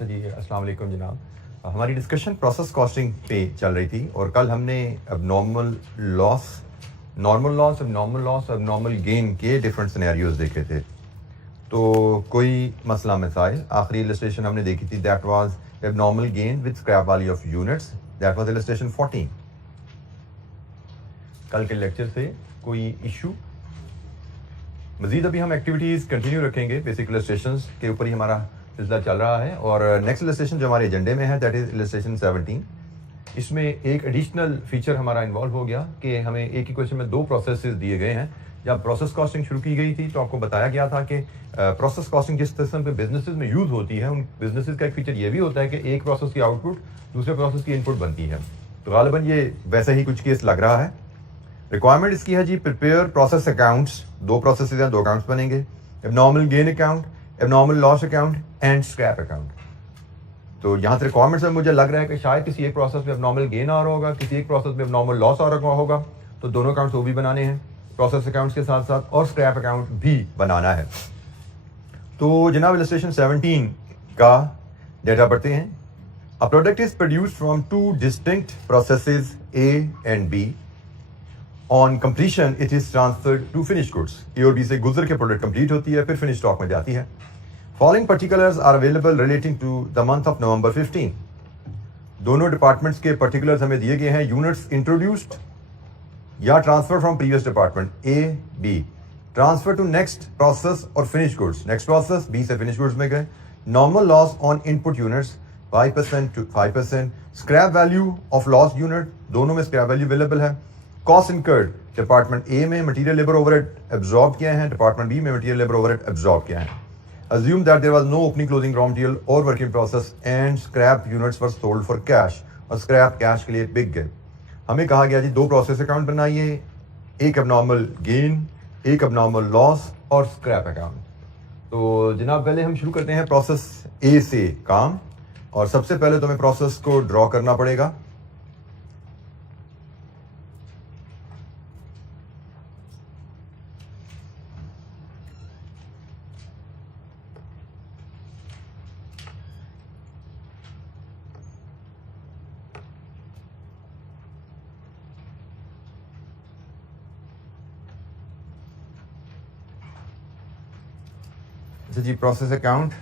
जी अस्सलाम वालेकुम जनाब। हमारी डिस्कशन प्रोसेस कॉस्टिंग पे चल रही थी और कल हमने abnormal loss, normal loss, abnormal loss, abnormal gain के डिफरेंट सिनेरियोज देखे थे। तो कोई मसला मसाइल, आखिरी इलस्ट्रेशन हमने देखी थी that was abnormal gain with scrap value of units, that was illustration 14। कल के लेक्चर से कोई इशू? मजीद अभी हम एक्टिविटीज़ कंटिन्यू रखेंगे, बेसिक इलस्ट्रेशंस के ऊपर ही हमारा सिलसिला चल रहा है। और नेक्स्ट इलस्ट्रेशन जो हमारे एजेंडे में है दैट इज़ इलस्ट्रेशन 17। इसमें एक एडिशनल फीचर हमारा इन्वॉल्व हो गया कि हमें एक ही क्वेश्चन में दो प्रोसेसेस दिए गए हैं। जब प्रोसेस कॉस्टिंग शुरू की गई थी तो आपको बताया गया था कि प्रोसेस कॉस्टिंग जिस किस्म के बिजनेसेस में यूज़ होती है, उन बिजनेसेस का एक फीचर ये भी होता है कि एक प्रोसेस की आउटपुट दूसरे प्रोसेस की इनपुट बनती है। तो गालिबन ये वैसा ही कुछ केस लग रहा है। रिक्वायरमेंट इसकी है जी, प्रिपेयर प्रोसेस अकाउंट्स। दो प्रोसेसेस हैं, दो अकाउंट्स बनेंगे, abnormal gain account, abnormal loss account and scrap account. तो यहाँ से रिक्वायरमेंट्स में मुझे लग रहा है कि शायद किसी एक प्रोसेस में एबनॉर्मल गेन आ रहा होगा, किसी एक प्रोसेस में एबनॉर्मल लॉस आ रहा होगा। तो दोनों अकाउंट्स वो भी बनाने हैं प्रोसेस अकाउंट्स के साथ साथ, और स्क्रैप अकाउंट भी बनाना है। तो जनाब इलस्ट्रेशन 17 का डेटा पढ़ते हैं। A product is produced from two distinct processes A and B. On completion it is transferred to finish goods. A और बी से गुजर के प्रोडक्ट कंप्लीट होती है, फिर फिनिश स्टॉक में जाती है। Following particulars are available relating to the month of November 15। दोनों डिपार्टमेंट्स के पर्टिकुलर्स हमें दिए गए हैं। यूनिट्स इंट्रोड्यूस्ड या transfer from previous department A B, transfer to next process और finish goods, next process B से फिनिश गुड्स में गए। Normal loss on input units 5% to 5%। Scrap value of loss unit, दोनों में स्क्रैप वैल्यू अवेलेबल है। Cost incurred, department ए में material labour overhead absorb किया है, डिपार्टमेंट बी में मटीरियल लेबर ओवरहेड एब्जॉर्ब किया है। Assume that there was no opening closing raw material or work in process and scrap units were sold for cash, और scrap cash के लिए बिक गए। हमें कहा गया जी दो प्रोसेस अकाउंट बनाइए, एक abnormal gain, एक abnormal loss और scrap अकाउंट। तो जनाब पहले हम शुरू करते हैं प्रोसेस ए से काम, और सबसे पहले तो हमें प्रोसेस को ड्रॉ करना पड़ेगा। जी प्रोसेस अकाउंट,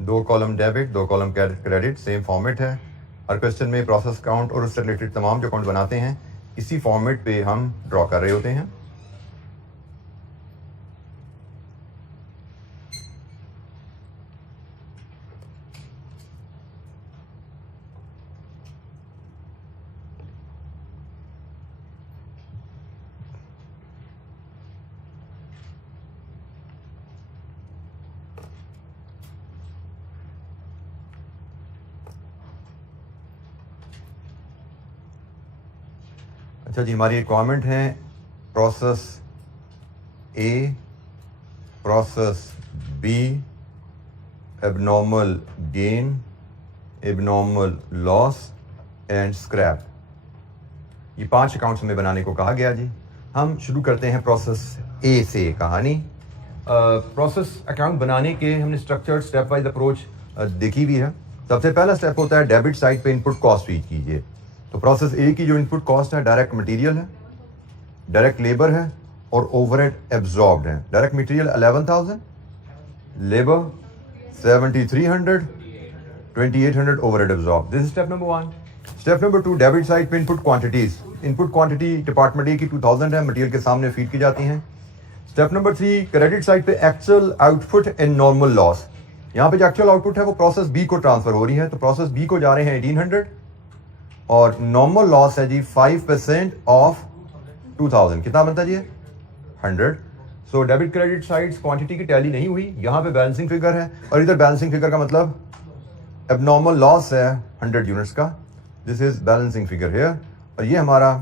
दो कॉलम डेबिट, दो कॉलम क्रेडिट, सेम फॉर्मेट है। हर क्वेश्चन में प्रोसेस अकाउंट और उससे रिलेटेड तमाम जो अकाउंट बनाते हैं इसी फॉर्मेट पे हम ड्रॉ कर रहे होते हैं। अच्छा जी, हमारी रिक्वायरमेंट है process A, process B, abnormal gain, abnormal loss and scrap. ये 5 अकाउंट्स हमें बनाने को कहा गया जी। हम शुरू करते हैं प्रोसेस ए से कहानी। प्रोसेस अकाउंट बनाने के हमने स्ट्रक्चर्ड स्टेप वाइज अप्रोच देखी हुई है। सबसे पहला स्टेप होता है डेबिट साइड पे इनपुट कॉस्ट फीड कीजिए। तो प्रोसेस ए की जो इनपुट कॉस्ट है, डायरेक्ट मटेरियल है, डायरेक्ट लेबर है और ओवरहेड एब्जॉर्ब्ड है। Direct material 11,000, labour 7,300, 2,800 overhead absorb. This is step number 1। Step number 2, debit side पे input quantities. Input quantity department A की 2,000 है, मटेरियल के सामने फीड की जाती हैं। स्टेप नंबर 3, क्रेडिट साइड पे actual output and normal loss. यहाँ पे जो एक्चुअल आउटपुट है वो प्रोसेस बी को ट्रांसफर हो रही है, तो प्रोसेस बी को जा रहे हैं 1,800, और नॉर्मल लॉस है जी 5% ऑफ 2,000। कितना बनता है जी? 100। So debit credit sides quantity की टैली नहीं हुई, यहाँ पे बैलेंसिंग फिगर है, और इधर बैलेंसिंग फिगर का मतलब एबनॉर्मल लॉस है 100 यूनिट्स का। This is balancing figure here, और ये हमारा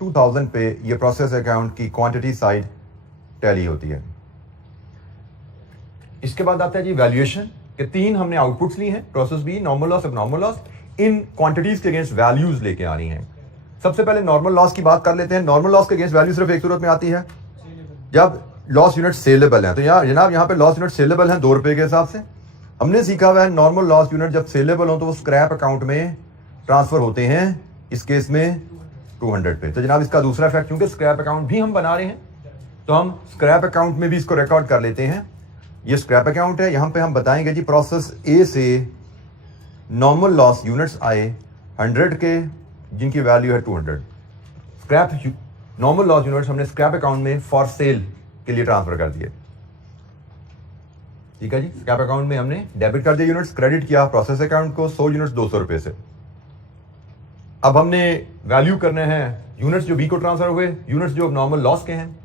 2000 पे ये प्रोसेस अकाउंट की क्वांटिटी साइड टैली होती है। इसके बाद आता है जी वैल्यूएशन के 3 हमने आउटपुट्स ली हैं, process B, normal loss, abnormal loss, इन क्वांटिटीज के अगेंस्ट वैल्यूज लेके आनी है। सबसे पहले नॉर्मल लॉस की बात कर लेते हैं। नॉर्मल लॉस के अगेंस्ट वैल्यू सिर्फ एक सूरत में आती है, जब लॉस यूनिट सेलेबल है। तो यहाँ जनाब यहाँ पे लॉस यूनिट सेलेबल है 2 रुपए के हिसाब से। हमने सीखा हुआ है नॉर्मल लॉस यूनिट जब सेलेबल हो तो वो स्क्रैप अकाउंट में ट्रांसफर होते हैं, इस केस में 200 पे। तो जनाब इसका दूसरा फैक्ट, क्योंकि स्क्रैप अकाउंट भी हम बना रहे हैं तो हम स्क्रैप अकाउंट में भी इसको रिकॉर्ड कर लेते हैं। ये स्क्रैप अकाउंट है, यहाँ पे हम बताएंगे जी प्रोसेस ए से नॉर्मल लॉस यूनिट्स आए 100 के, जिनकी वैल्यू है 200। स्क्रैप नॉर्मल लॉस यूनिट्स हमने स्क्रैप अकाउंट में फॉर सेल के लिए ट्रांसफर कर दिए। ठीक है जी, स्क्रैप अकाउंट में हमने डेबिट कर दिए यूनिट्स, क्रेडिट किया प्रोसेस अकाउंट को 100 यूनिट्स 200 रुपए से। अब हमने वैल्यू करने हैं यूनिट्स जो बी को ट्रांसफर हुए, यूनिट्स जो नॉर्मल लॉस के हैं।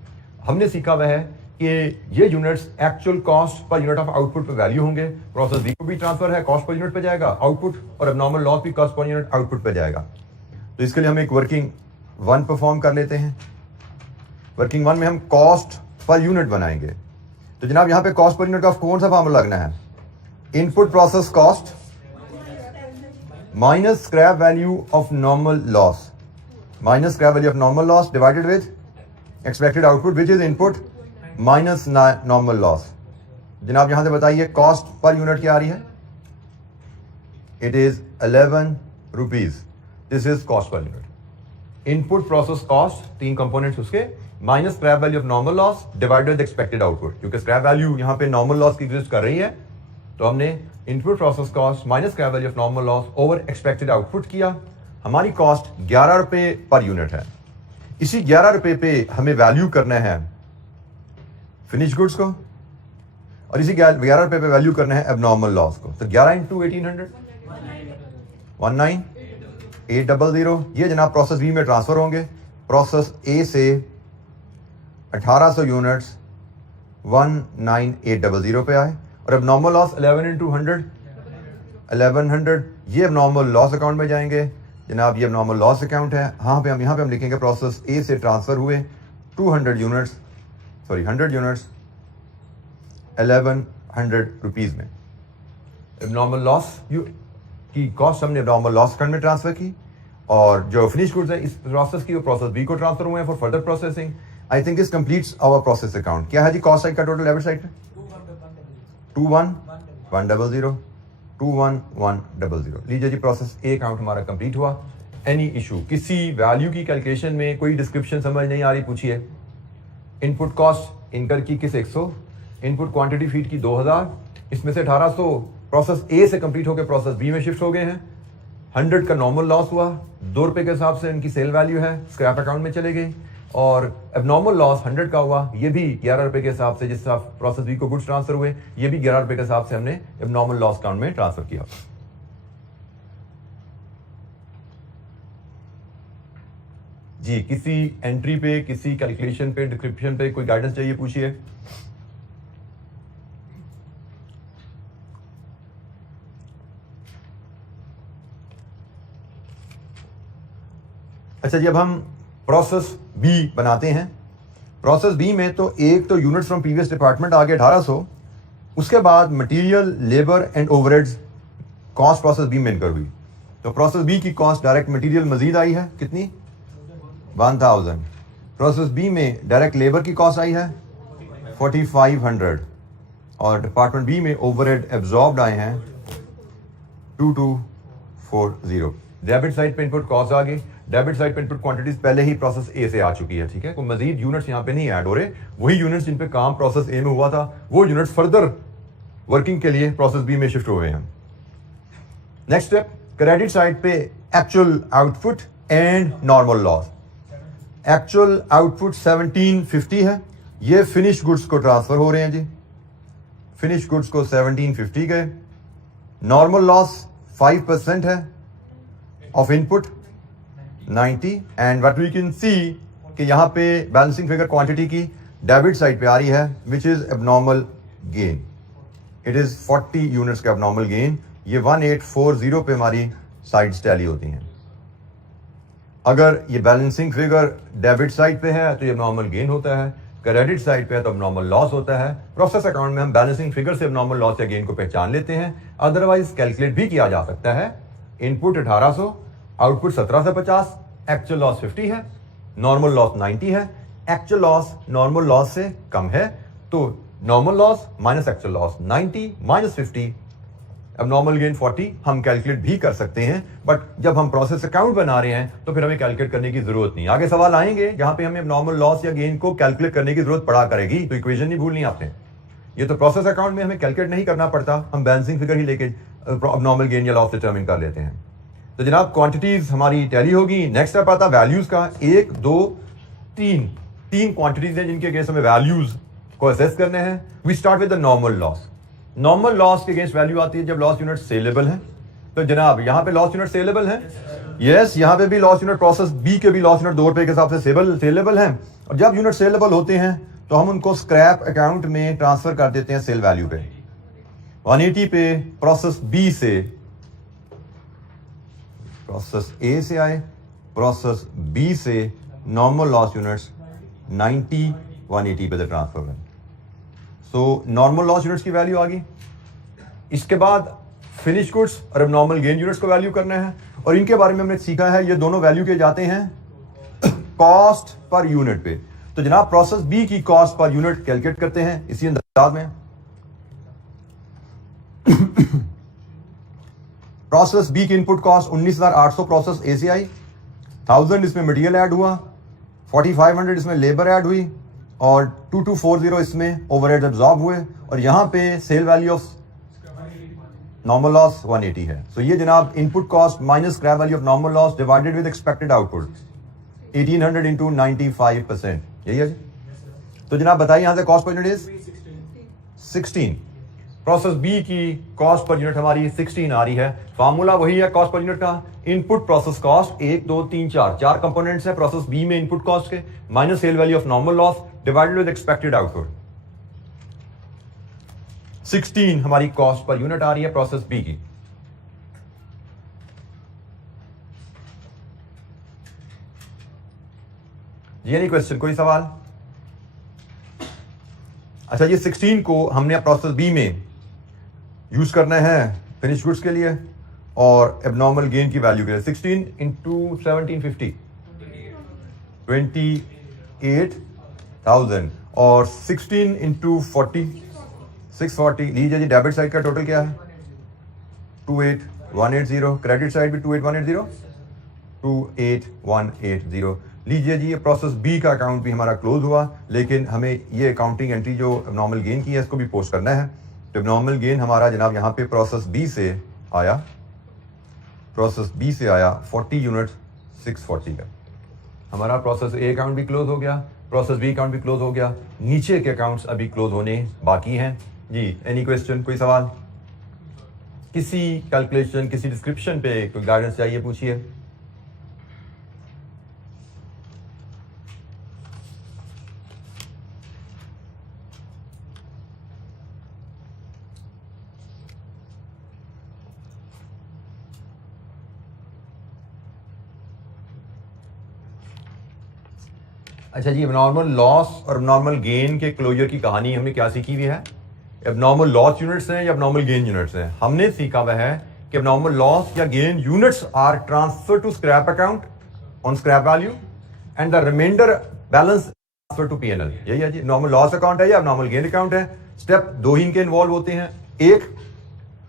हमने सीखा हुआ है कि ये units actual cost per unit of output पे वैल्यू होंगे। प्रोसेस बी को भी ट्रांसफर है, कॉस्ट पर यूनिट पे जाएगा आउटपुट, और एब्नॉर्मल लॉस भी कॉस्ट पर यूनिट आउटपुट पे जाएगा। तो इसके लिए हम एक वर्किंग 1 परफॉर्म कर लेते हैं। वर्किंग 1 में हम कॉस्ट पर यूनिट बनाएंगे। तो जनाब यहाँ पे कॉस्ट पर यूनिट का कौन सा फॉर्मूला लगना है? Input process cost minus scrap value of normal loss, minus scrap value of normal loss divided with expected output which is input minus normal loss. जनाब यहां से बताइए कॉस्ट पर यूनिट क्या आ रही है? It is 11 rupees. This is cost per unit. Input process cost 3 components उसके, minus scrap value of normal loss divided with expected output. क्योंकि स्क्रैप वैल्यू यहां पे नॉर्मल लॉस की एग्जिस्ट कर रही है तो हमने input process cost minus scrap value of normal loss over expected output किया। हमारी कॉस्ट 11 रुपए पर यूनिट है। इसी 11 रुपए पे हमें वैल्यू करना है फिनिश गुड्स को, और इसी 11 रुपए पे वैल्यू करना है एब्नॉर्मल लॉस को। तो 11 इंटू 1800 19800। ये जनाब प्रोसेस बी में ट्रांसफर होंगे। प्रोसेस ए से 1800 यूनिट्स 19800 पे आए, और एब्नॉर्मल लॉस 11 इंटू 100 1100। ये एब्नॉर्मल लॉस अकाउंट में जाएंगे। जनाब ये एब्नॉर्मल लॉस अकाउंट है। यहाँ पे हम लिखेंगे प्रोसेस ए से ट्रांसफर हुए 100 यूनिट्स 1100 रुपीज में। एब्नॉर्मल लॉस की कॉस्ट हमने एब्नॉर्मल लॉस अकाउंट में ट्रांसफर की, और जो फिनिश गुड्स है इस प्रोसेस की वो प्रोसेस बी को ट्रांसफर हुए हैं for further processing. I think this completes our process account. क्या है जी कॉस्ट साइड का टोटल डेबिट साइड में? 21100 21100। लीजिए जी प्रोसेस ए अकाउंट हमारा कंप्लीट हुआ। एनी इशू, किसी वैल्यू की कैलकुलेशन में कोई डिस्क्रिप्शन समझ नहीं आ रही, पूछिए। इनपुट कॉस्ट इनकर की किस 100, इनपुट क्वांटिटी फीड की 2000, इसमें से 1800 प्रोसेस ए से कंप्लीट होकर प्रोसेस बी में शिफ्ट हो गए हैं। 100 का नॉर्मल लॉस हुआ, 2 रुपए के हिसाब से इनकी सेल वैल्यू है, स्क्रैप अकाउंट में चले गई। और एब्नॉर्मल लॉस 100 का हुआ, ये भी 11 रुपए के हिसाब से, जिस हिसाब प्रोसेस बी को गुड्स ट्रांसफर हुए, ये भी 11 रुपए के हिसाब से हमने एब्नॉर्मल लॉस अकाउंट में ट्रांसफर किया। जी किसी एंट्री पे, किसी कैलकुलेशन पे, डिस्क्रिप्शन पे कोई गाइडेंस चाहिए, पूछिए। अच्छा जी, अब हम प्रोसेस बी बनाते हैं। प्रोसेस बी में तो एक तो यूनिट्स फ्रॉम प्रीवियस डिपार्टमेंट आ गए 1800, उसके बाद material, labour and overheads cost process B में इनकर हुई। तो प्रोसेस बी की कॉस्ट डायरेक्ट मटेरियल मजीद आई है, कितनी? 1000। प्रोसेस बी में डायरेक्ट लेबर की कॉस्ट आई है 4500, और डिपार्टमेंट बी में ओवरहेड एब्जॉर्ब्ड आए हैं 2240। डेबिट साइड पे इनपुट कॉस्ट आ गई, डेबिट साइड पे इनपुट क्वांटिटीज पहले ही प्रोसेस ए से आ चुकी है। ठीक है, कोई मजीद यूनिट्स यहाँ पे नहीं ऐड हो रहे, वही यूनिट्स जिन पे काम प्रोसेस ए में हुआ था वो यूनिट्स फर्दर वर्किंग के लिए प्रोसेस बी में शिफ्ट हुए हैं। नेक्स्ट स्टेप, क्रेडिट साइड पे actual output and normal loss. Actual output 1750 है, ये फिनिश गुड्स को ट्रांसफर हो रहे हैं जी। फिनिश गुड्स को 1750 गए। नॉर्मल लॉस 5% है of input 90, and what we can see कि यहां पे बैलेंसिंग फिगर क्वांटिटी की डेबिट साइड पे आ रही है, which is abnormal gain. It is 40 units का एबनॉर्मल गेन। ये 1840 पे हमारी साइड्स टैली होती हैं। अगर ये बैलेंसिंग फिगर डेबिट साइड पे है तो ये एबनॉर्मल गेन होता है, क्रेडिट साइड पे है तो एबनॉर्मल लॉस होता है। प्रोसेस अकाउंट में हम बैलेंसिंग फिगर से एबनॉर्मल लॉस या गेन को पहचान लेते हैं, अदरवाइज कैलकुलेट भी किया जा सकता है। इनपुट 1800, आउटपुट 1750, एक्चुअल लॉस 50 है, नॉर्मल लॉस 90 है। एक्चुअल लॉस नॉर्मल लॉस से कम है, तो normal loss minus actual loss 90 minus 50, अब नॉर्मल गेन 40 हम कैलकुलेट भी कर सकते हैं, बट जब हम प्रोसेस अकाउंट बना रहे हैं तो फिर हमें कैलकुलेट करने की जरूरत नहीं। आगे सवाल आएंगे जहां पे हमें नॉर्मल लॉस या गेन को कैलकुलेट करने की जरूरत पड़ा करेगी, तो इक्वेशन नहीं भूलनी आपने। ये तो प्रोसेस अकाउंट में हमें कैलकुलेट नहीं करना पड़ता, हम बैलेंसिंग फिगर ही लेके नॉर्मल गेन या लॉस डिटरमिन कर लेते हैं। तो जनाब क्वांटिटीज हमारी टैली होगी। नेक्स्ट स्टेप आता है वैल्यूज का। 1 2 3 क्वांटिटीज हैं जिनके अगेंस्ट हमें वैल्यूज को असेस करने हैं। We start with the normal loss. Normal loss के अगेंस्ट वैल्यू आती है जब लॉस यूनिट सेलेबल है। तो जनाब यहाँ पे लॉस यूनिट सेलेबल है, यस यहाँ पे भी लॉस यूनिट प्रोसेस बी के भी लॉस यूनिट 2 रुपए के हिसाब से सेलेबल है। और जब यूनिट सेलेबल होते हैं तो हम उनको स्क्रैप अकाउंट में ट्रांसफर कर देते हैं सेल वैल्यू पे। 180 पे प्रोसेस बी से प्रोसेस ए से आए, प्रोसेस बी से नॉर्मल लॉस यूनिट्स 90 180 पे ट्रांसफर हुए। सो नॉर्मल लॉस यूनिट्स की वैल्यू आ गई। इसके बाद फिनिश गुड्स और एबनॉर्मल गेन यूनिट्स को वैल्यू करना है, और इनके बारे में हमने सीखा है ये दोनों वैल्यू के जाते हैं कॉस्ट पर यूनिट पे। तो जनाब प्रोसेस बी की कॉस्ट पर यूनिट कैलकुलेट करते हैं इसी अंदाज में। प्रोसेस बी की इनपुट कॉस्ट 19,800 प्रोसेस ए से आई, 1000 इसमें मटेरियल ऐड हुआ, 4500 इसमें लेबर ऐड हुई, और 2240 इसमें ओवरहेड्स एब्जॉर्ब हुए, और यहां पे sale value of normal loss 180 है। सो ये जनाब input cost minus scrap value of normal loss divided with expected output 1800 into 95%, यही है जी। तो जनाब बताइए यहां से cost per unit is 16। Process B की कॉस्ट पर यूनिट हमारी 16 आ रही है। फार्मूला वही है कॉस्ट पर यूनिट का, इनपुट प्रोसेस कॉस्ट 1 2 3 4 कंपोनेंट्स है प्रोसेस बी में इनपुट कॉस्ट के, minus cell value of normal loss divided with expected output. 16 हमारी कॉस्ट पर यूनिट आ रही है प्रोसेस बी की। जी एनी क्वेश्चन, कोई सवाल? अच्छा, ये 16 को हमने प्रोसेस बी में यूज करना है फिनिश गुड्स के लिए और एबनॉर्मल गेन की वैल्यू के लिए। 16 इंटू 1750 28,000 और 16 इंटू 40 640। लीजिए जी, डेबिट साइड का टोटल क्या है 28180, क्रेडिट साइड भी 28180। लीजिए जी, ये प्रोसेस बी का अकाउंट भी हमारा क्लोज हुआ, लेकिन हमें ये अकाउंटिंग एंट्री जो नॉर्मल गेन की है इसको भी पोस्ट करना है। तो नॉर्मल गेन हमारा जनाब यहाँ पे प्रोसेस बी से आया, 40 यूनिट 640 का। हमारा प्रोसेस ए अकाउंट भी क्लोज हो गया, प्रोसेस बी अकाउंट भी क्लोज हो गया, नीचे के अकाउंट्स अभी क्लोज होने बाकी हैं। जी एनी क्वेश्चन, कोई सवाल? किसी कैलकुलेशन, किसी डिस्क्रिप्शन पे कोई गाइडेंस चाहिए पूछिए। अच्छा जी, एबनॉर्मल लॉस और एबनॉर्मल गेन के क्लोजर की कहानी हमने क्या सीखी हुई है? एबनॉर्मल लॉस यूनिट्स हैं या एबनॉर्मल गेन यूनिट्स हैं? हमने सीखा हुआ है कि एबनॉर्मल लॉस या gain units are transfer to scrap account on scrap value and the reminder balance transfer to PNL. यही है जी, नॉर्मल लॉस अकाउंट है या एबनॉर्मल गेन अकाउंट है। स्टेप दो ही इनके इन्वॉल्व होते हैं। एक,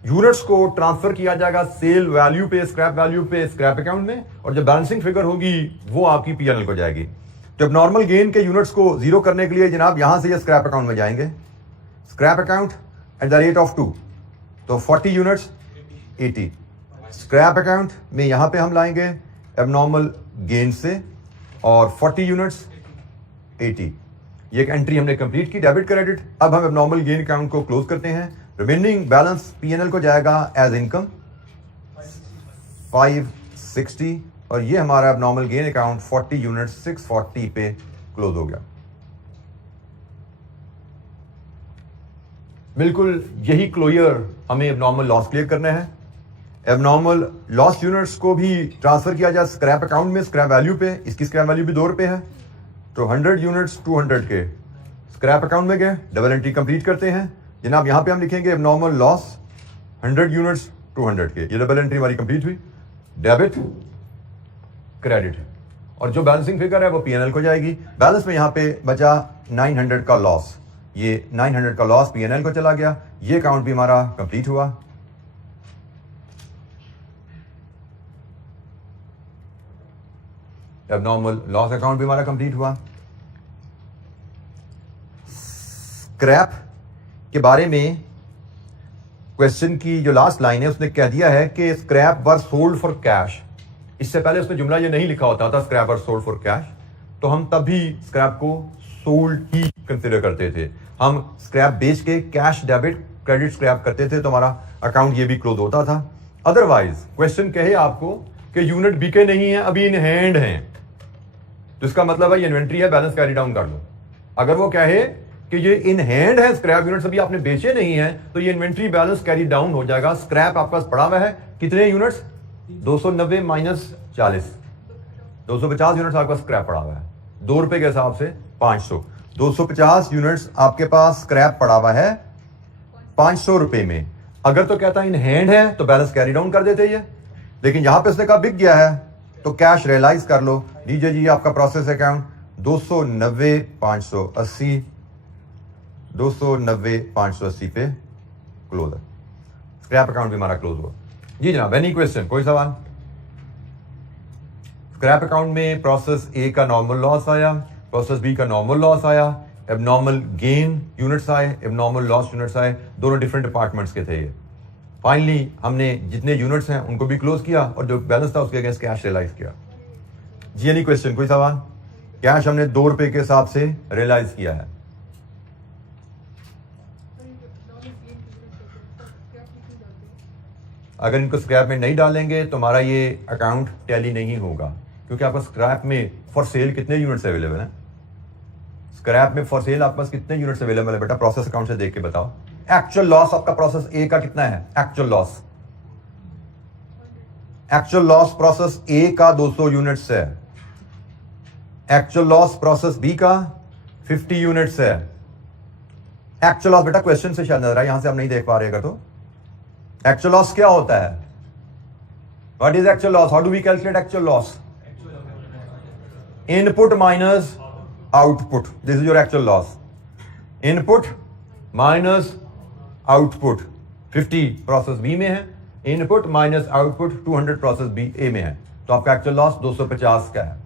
यूनिट्स को ट्रांसफर किया जाएगा सेल वैल्यू पे, स्क्रैप वैल्यू पे स्क्रैप अकाउंट में, और जो बैलेंसिंग फिगर होगी वो आपकी पीएनएल को जाएगी। तो नॉर्मल गेन के यूनिट्स को जीरो करने के लिए जनाब यहां से ये स्क्रैप अकाउंट में जाएंगे, scrap account at the rate of 2, तो 40 यूनिट्स 80। स्क्रैप अकाउंट में यहां पे हम लाएंगे एबनॉर्मल गेन से और 40 यूनिट्स 80। ये एक एंट्री हमने कंप्लीट की, डेबिट क्रेडिट। अब हम एबनॉर्मल गेन अकाउंट को क्लोज करते हैं। रिमेनिंग बैलेंस पीएनएल को जाएगा एज इनकम 560, और ये हमारा एबनॉर्मल गेन अकाउंट 40 यूनिट 640 पे क्लोज हो गया। बिल्कुल यही क्लोजर हमें एबनॉर्मल लॉस क्लियर करना है। एबनॉर्मल लॉस यूनिट्स को भी ट्रांसफर किया जाए स्क्रैप अकाउंट में, स्क्रैप वैल्यू पे। इसकी स्क्रैप वैल्यू भी 2 रुपए है, तो 100 यूनिट्स 200 के स्क्रैप अकाउंट में गए, डबल एंट्री कंप्लीट करते हैं जनाब। यहां पे हम लिखेंगे एबनॉर्मल लॉस 100 यूनिट्स 200 के, ये डबल एंट्री हमारी कंप्लीट हुई, डेबिट क्रेडिट, और जो बैलेंसिंग फिगर है वो पीएनएल को जाएगी। बैलेंस में यहां पे बचा 900 का लॉस, ये 900 का लॉस पीएनएल को चला गया, ये अकाउंट भी हमारा कंप्लीट हुआ। एबनॉर्मल लॉस अकाउंट भी हमारा कंप्लीट हुआ। स्क्रैप के बारे में क्वेश्चन की जो लास्ट लाइन है उसने कह दिया है कि scrap were sold for cash. इससे पहले उसने जुमला ये नहीं लिखा होता था scrap were sold for cash, तो हम तभी स्क्रैप को सोल्ड ही कंसिडर करते थे। हम स्क्रैप बेच के कैश डेबिट क्रेडिट स्क्रैप करते थे तो हमारा अकाउंट ये भी क्लोज होता था। अदरवाइज क्वेश्चन कहे आपको कि यूनिट बिके नहीं है, अभी इन हैंड है, तो इसका मतलब है ये इन्वेंट्री है, बैलेंस कैरी डाउन कर लो। अगर वो कहे कि ये इन हैंड है स्क्रैप यूनिट्स अभी आपने बेचे नहीं है, तो ये इन्वेंट्री बैलेंस कैरी डाउन हो जाएगा। स्क्रैप आपके पास पड़ा हुआ है कितने यूनिट्स, 290 माइनस 40, 250 यूनिट्स आपके पास स्क्रैप पड़ा हुआ है, 2 रुपए के हिसाब से 500, 250 यूनिट्स आपके पास स्क्रैप पड़ा हुआ है 500 रुपए में। अगर तो कहता इन हैंड है तो बैलेंस कैरी डाउन कर देते ये, लेकिन यहां पे उसने कहा बिक गया है तो कैश रियलाइज कर लो। लीजिए जी आपका प्रोसेस अकाउंट 290 580, 290 580 पे क्लोज है, स्क्रैप अकाउंट भी हमारा क्लोज हुआ। जी जनाब, एनी क्वेश्चन, कोई सवाल? स्क्रैप अकाउंट में प्रोसेस ए का नॉर्मल लॉस आया, प्रोसेस बी का नॉर्मल लॉस आया, एबनॉर्मल गेन यूनिट्स आए, एबनॉर्मल लॉस यूनिट्स आए, दोनों डिफरेंट डिपार्टमेंट्स के थे ये। फाइनली हमने जितने यूनिट्स हैं उनको भी क्लोज किया और जो बैलेंस था उसके अगेंस्ट कैश रियलाइज किया। जी एनी क्वेश्चन, कोई सवाल? कैश हमने 2 रुपए के हिसाब से रियलाइज किया है। अगर इनको स्क्रैप में नहीं डालेंगे तो हमारा ये अकाउंट टैली नहीं होगा, क्योंकि आपका स्क्रैप में फॉर सेल कितने यूनिट्स अवेलेबल हैं? स्क्रैप में फॉर सेल आपके पास कितने यूनिट्स अवेलेबल है बेटा? प्रोसेस अकाउंट से देख के बताओ। एक्चुअल लॉस आपका प्रोसेस ए का कितना है? Actual loss, actual loss process ए का 200 यूनिट्स है, एक्चुअल लॉस प्रोसेस बी का 50 यूनिट्स है। एक्चुअल लॉस बेटा क्वेश्चन से शायद नजर आए, यहां से आप नहीं देख पा रहे अगर तो। एक्चुअल लॉस क्या होता है? What is actual loss? How do we calculate actual loss? Input minus output, this is your actual loss. Input minus output 50 process B में है, input minus output 200 process B A में है, तो आपका actual loss 250 का है।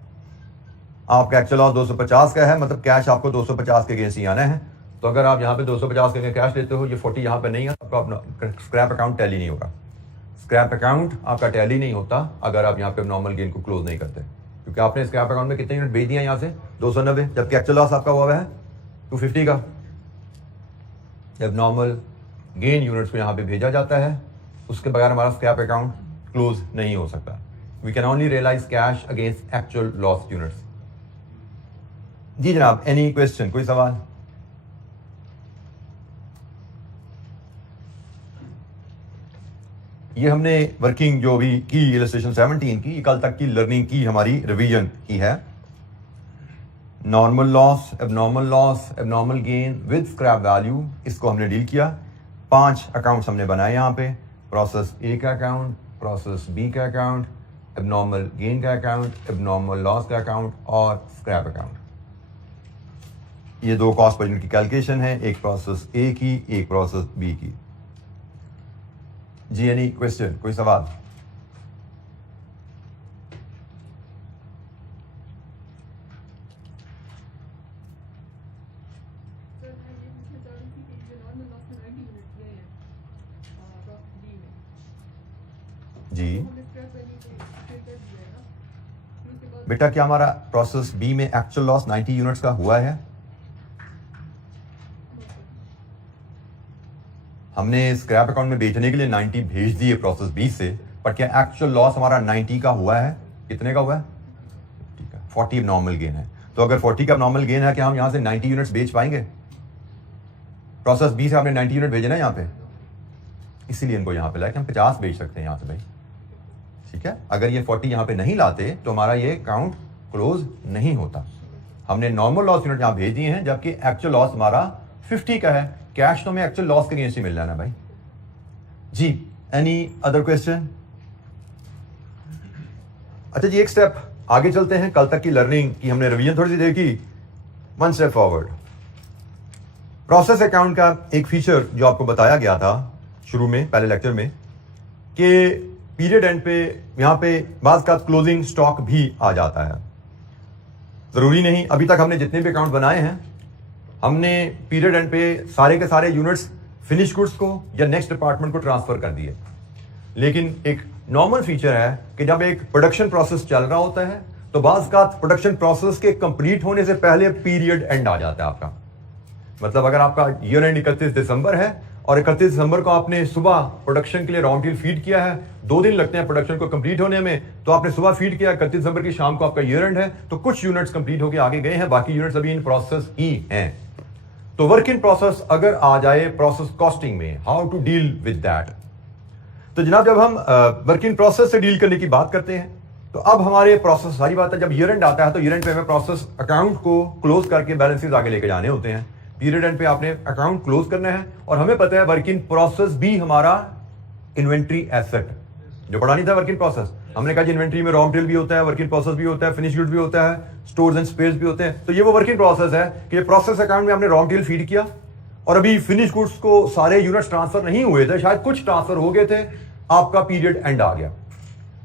आपका actual loss 250 का है, मतलब कैश आपको 250 के अगेंस्ट ही आना है। तो अगर आप यहाँ पे 250 के कैश लेते हो, ये 40 यहाँ पे नहीं है, तो आपका स्क्रैप अकाउंट टैली नहीं होगा। स्क्रैप अकाउंट आपका टैली नहीं होता अगर आप यहाँ पे नॉर्मल गेन को क्लोज नहीं करते, क्योंकि आपने स्क्रैप अकाउंट में कितने यूनिट भेज दिया यहाँ से 290, जबकि एक्चुअल लॉस आपका हुआ है 250 का। जब नॉर्मल गेन यूनिट्स को यहाँ पे भेजा जाता है, उसके बगैर हमारा स्क्रैप अकाउंट क्लोज नहीं हो सकता। We can only realise cash against actual loss units. जी जनाब, एनी क्वेश्चन, कोई सवाल? ये हमने वर्किंग जो भी की इलस्ट्रेशन 17 की, कल तक की लर्निंग की हमारी रिवीजन की है। Normal loss, abnormal gain with scrap value, इसको हमने डील किया। 5 अकाउंट्स हमने बनाए यहाँ पे, प्रोसेस ए का अकाउंट, प्रोसेस बी का अकाउंट, एबनॉर्मल गेन का अकाउंट, एबनॉर्मल लॉस का अकाउंट और स्क्रैप अकाउंट। ये 2 कॉस्ट पर यूनिट की कैलकुलेशन है, एक प्रोसेस ए की, एक प्रोसेस बी की। जी एनी क्वेश्चन, कोई सवाल? जी बेटा, क्या हमारा प्रोसेस बी में एक्चुअल लॉस 90 यूनिट्स का हुआ है? हमने स्क्रैप अकाउंट में बेचने के लिए 90 भेज दिए प्रोसेस बी से, पर क्या एक्चुअल लॉस हमारा 90 का हुआ है? कितने का हुआ है? 40 नॉर्मल गेन है। तो अगर 40 का नॉर्मल गेन है, क्या हम यहां से 90 यूनिट्स बेच पाएंगे? प्रोसेस बी से आपने 90 यूनिट भेजे ना यहाँ पे, इसीलिए इनको यहाँ पे लाए कि हम 50 बेच सकते हैं यहाँ से भाई, ठीक है। अगर ये 40 यहाँ पे नहीं लाते तो हमारा ये अकाउंट क्लोज नहीं होता। हमने नॉर्मल लॉस यूनिट यहां भेज दिए हैं, जबकि एक्चुअल लॉस हमारा 50 का है। कैश तो हमें एक्चुअल लॉस के अगेंस्ट ही मिल जाना भाई जी। Any other question? अच्छा जी, एक स्टेप आगे चलते हैं। कल तक की लर्निंग की हमने रिवीजन थोड़ी सी देखी, one step forward. Process account का एक फीचर जो आपको बताया गया था शुरू में पहले लेक्चर में, कि पीरियड एंड पे यहां पे बाज़ का क्लोजिंग स्टॉक भी आ जाता है। जरूरी नहीं, अभी तक हमने जितने भी अकाउंट बनाए हैं हमने पीरियड एंड पे सारे के सारे यूनिट्स फिनिश गुड्स को या नेक्स्ट डिपार्टमेंट को ट्रांसफर कर दिए। लेकिन एक नॉर्मल फीचर है कि जब एक प्रोडक्शन प्रोसेस चल रहा होता है तो बाज़ का प्रोडक्शन प्रोसेस के कंप्लीट होने से पहले पीरियड एंड आ जाता है आपका। मतलब अगर आपका ईयर एंड 31 दिसंबर है और 31 दिसंबर को आपने सुबह प्रोडक्शन के लिए रॉ मटेरियल फीड किया है, 2 दिन लगते हैं प्रोडक्शन को कंप्लीट होने में, तो आपने सुबह फीड किया, 31 दिसंबर की शाम को आपका ईयर एंड है, तो कुछ यूनिट्स कंप्लीट होकर आगे गए हैं, बाकी यूनिट्स अभी इन प्रोसेस ही हैं। तो वर्क इन प्रोसेस अगर आ जाए प्रोसेस कॉस्टिंग में, how to deal with that. तो जनाब जब हम वर्क इन प्रोसेस से डील करने की बात करते हैं तो अब हमारे प्रोसेस, सारी बात है, जब ईयर एंड आता है तो ईयर एंड पे हमें प्रोसेस अकाउंट को क्लोज करके बैलेंसेस आगे लेके जाने होते हैं। पीरियड एंड पे आपने अकाउंट क्लोज करना है, और हमें पता है वर्क इन प्रोसेस भी हमारा इन्वेंट्री एसेट जो पढ़ा नहीं था। वर्क इन प्रोसेस हमने कहा इन्वेंट्री में रॉ मटेरियल भी होता है, वर्क इन प्रोसेस भी होता है, फिनिश गुड भी होता है, स्टोर्स एंड स्पेयर्स भी होते हैं। तो ये वो वर्क इन प्रोसेस है कि प्रोसेस अकाउंट में हमने रॉ मटेरियल फीड किया और अभी फिनिश गुड्स को सारे यूनिट्स ट्रांसफर नहीं हुए थे, शायद कुछ ट्रांसफर हो गए थे, आपका पीरियड एंड आ गया,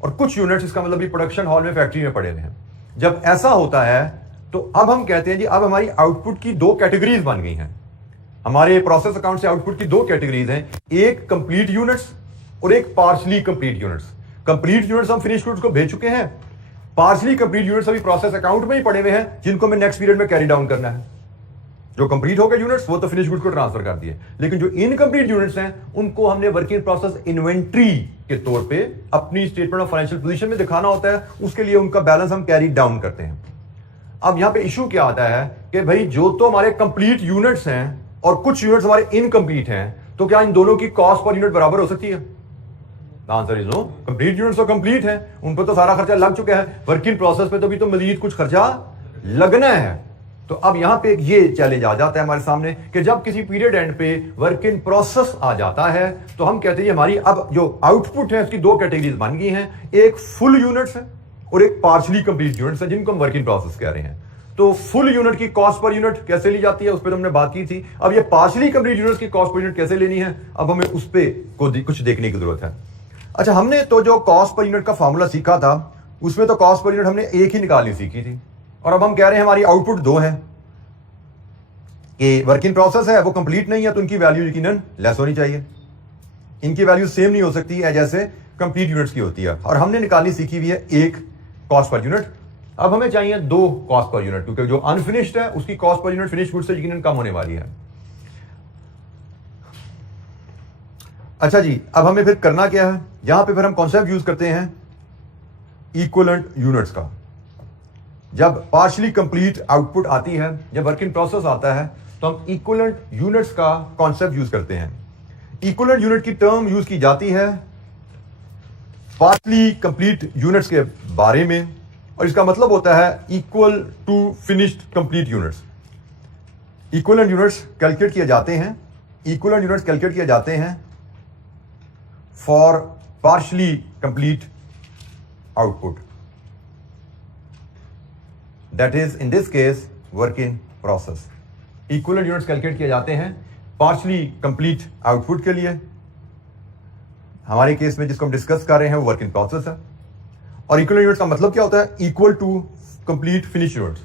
और कुछ यूनिट्स इसका मतलब प्रोडक्शन हॉल में फैक्ट्री में पड़े हुए हैं। जब ऐसा होता है तो अब हम कहते हैं जी अब हमारी आउटपुट की 2 कैटेगरीज बन गई हैं। हमारे प्रोसेस अकाउंट से आउटपुट की 2 कैटेगरीज हैं, एक कंप्लीट यूनिट्स और एक partially complete units. Complete units हम फिनिश गुड्स को भेज चुके हैं, पार्शली कंप्लीट यूनिट्स अभी प्रोसेस अकाउंट में ही पड़े हुए हैं, जिनको हमें नेक्स्ट पीरियड में कैरी डाउन करना है। जो कंप्लीट हो गए यूनिट्स वो तो फिनिश गुड्स को ट्रांसफर कर दिए, लेकिन जो इनकम्प्लीट यूनिट्स हैं उनको हमने वर्किंग प्रोसेस इन्वेंट्री के तौर पे अपनी स्टेटमेंट ऑफ फाइनेंशियल पोजीशन में दिखाना होता है, उसके लिए उनका बैलेंस हम कैरी डाउन करते हैं। अब यहां पे इशू क्या आता है कि भाई जो तो हमारे कंप्लीट यूनिट्स हैं और कुछ यूनिट्स हमारे इनकम्प्लीट हैं, तो क्या इन दोनों की कॉस्ट पर यूनिट बराबर हो सकती है? Answer is no. Complete units तो कंप्लीट है, उन पर तो सारा खर्चा लग चुका है, वर्किंग प्रोसेस पे तो भी तो मजीद कुछ खर्चा लगना है। तो अब यहां पे ये चैलेंज आ जाता है हमारे सामने कि जब किसी पीरियड एंड पे वर्क इन प्रोसेस आ जाता है तो हम कहते हैं हमारी अब जो आउटपुट है उसकी 2 कैटेगरीज बन गई हैं, एक फुल यूनिट्स है और एक पार्शली कंप्लीट यूनिट्स है, जिनको हम वर्क इन प्रोसेस कह रहे हैं। तो फुल यूनिट की कॉस्ट पर यूनिट कैसे ली जाती है उस पर तो हमने बात की थी। अब ये पार्शली कंप्लीट यूनिट्स की कॉस्ट पर यूनिट कैसे लेनी है, अब हमें उस पर कुछ देखने की जरूरत है। अच्छा, हमने तो जो कॉस्ट पर यूनिट का फॉर्मूला सीखा था उसमें तो कॉस्ट पर यूनिट हमने एक ही निकालनी सीखी थी, और अब हम कह रहे हैं हमारी आउटपुट 2 है कि वर्क इन प्रोसेस है वो कंप्लीट नहीं है तो उनकी वैल्यू यकीनन लेस होनी चाहिए, इनकी वैल्यू सेम नहीं हो सकती है जैसे कंप्लीट यूनिट्स की होती है, और हमने निकालनी सीखी हुई है एक कॉस्ट पर यूनिट। अब हमें चाहिए 2 कॉस्ट पर यूनिट, क्योंकि जो अनफिनिश्ड है उसकी cost per unit finish good से यकीनन कम होने वाली है। अच्छा जी, अब हमें फिर करना क्या है, यहां पे फिर हम कॉन्सेप्ट यूज करते हैं इक्विवेलेंट यूनिट्स का। जब पार्शियली कंप्लीट आउटपुट आती है, जब वर्क इन प्रोसेस आता है, तो हम इक्विवेलेंट यूनिट्स का कॉन्सेप्ट यूज करते हैं। इक्विवेलेंट यूनिट की टर्म यूज की जाती है पार्शियली कंप्लीट यूनिट्स के बारे में, और इसका मतलब होता है equal to finished complete units. Equivalent units calculate किए जाते हैं, इक्विवेलेंट यूनिट्स कैलकुलेट किए जाते हैं for partially complete output, that is in this case work in process. Equivalent units calculate किए जाते हैं पार्शियली कंप्लीट आउटपुट के लिए। हमारे केस में जिसको हम डिस्कस कर रहे हैं वो वर्क इन प्रोसेस है, और इक्विवेलेंट यूनिट्स का मतलब क्या होता है, equal to complete finish units,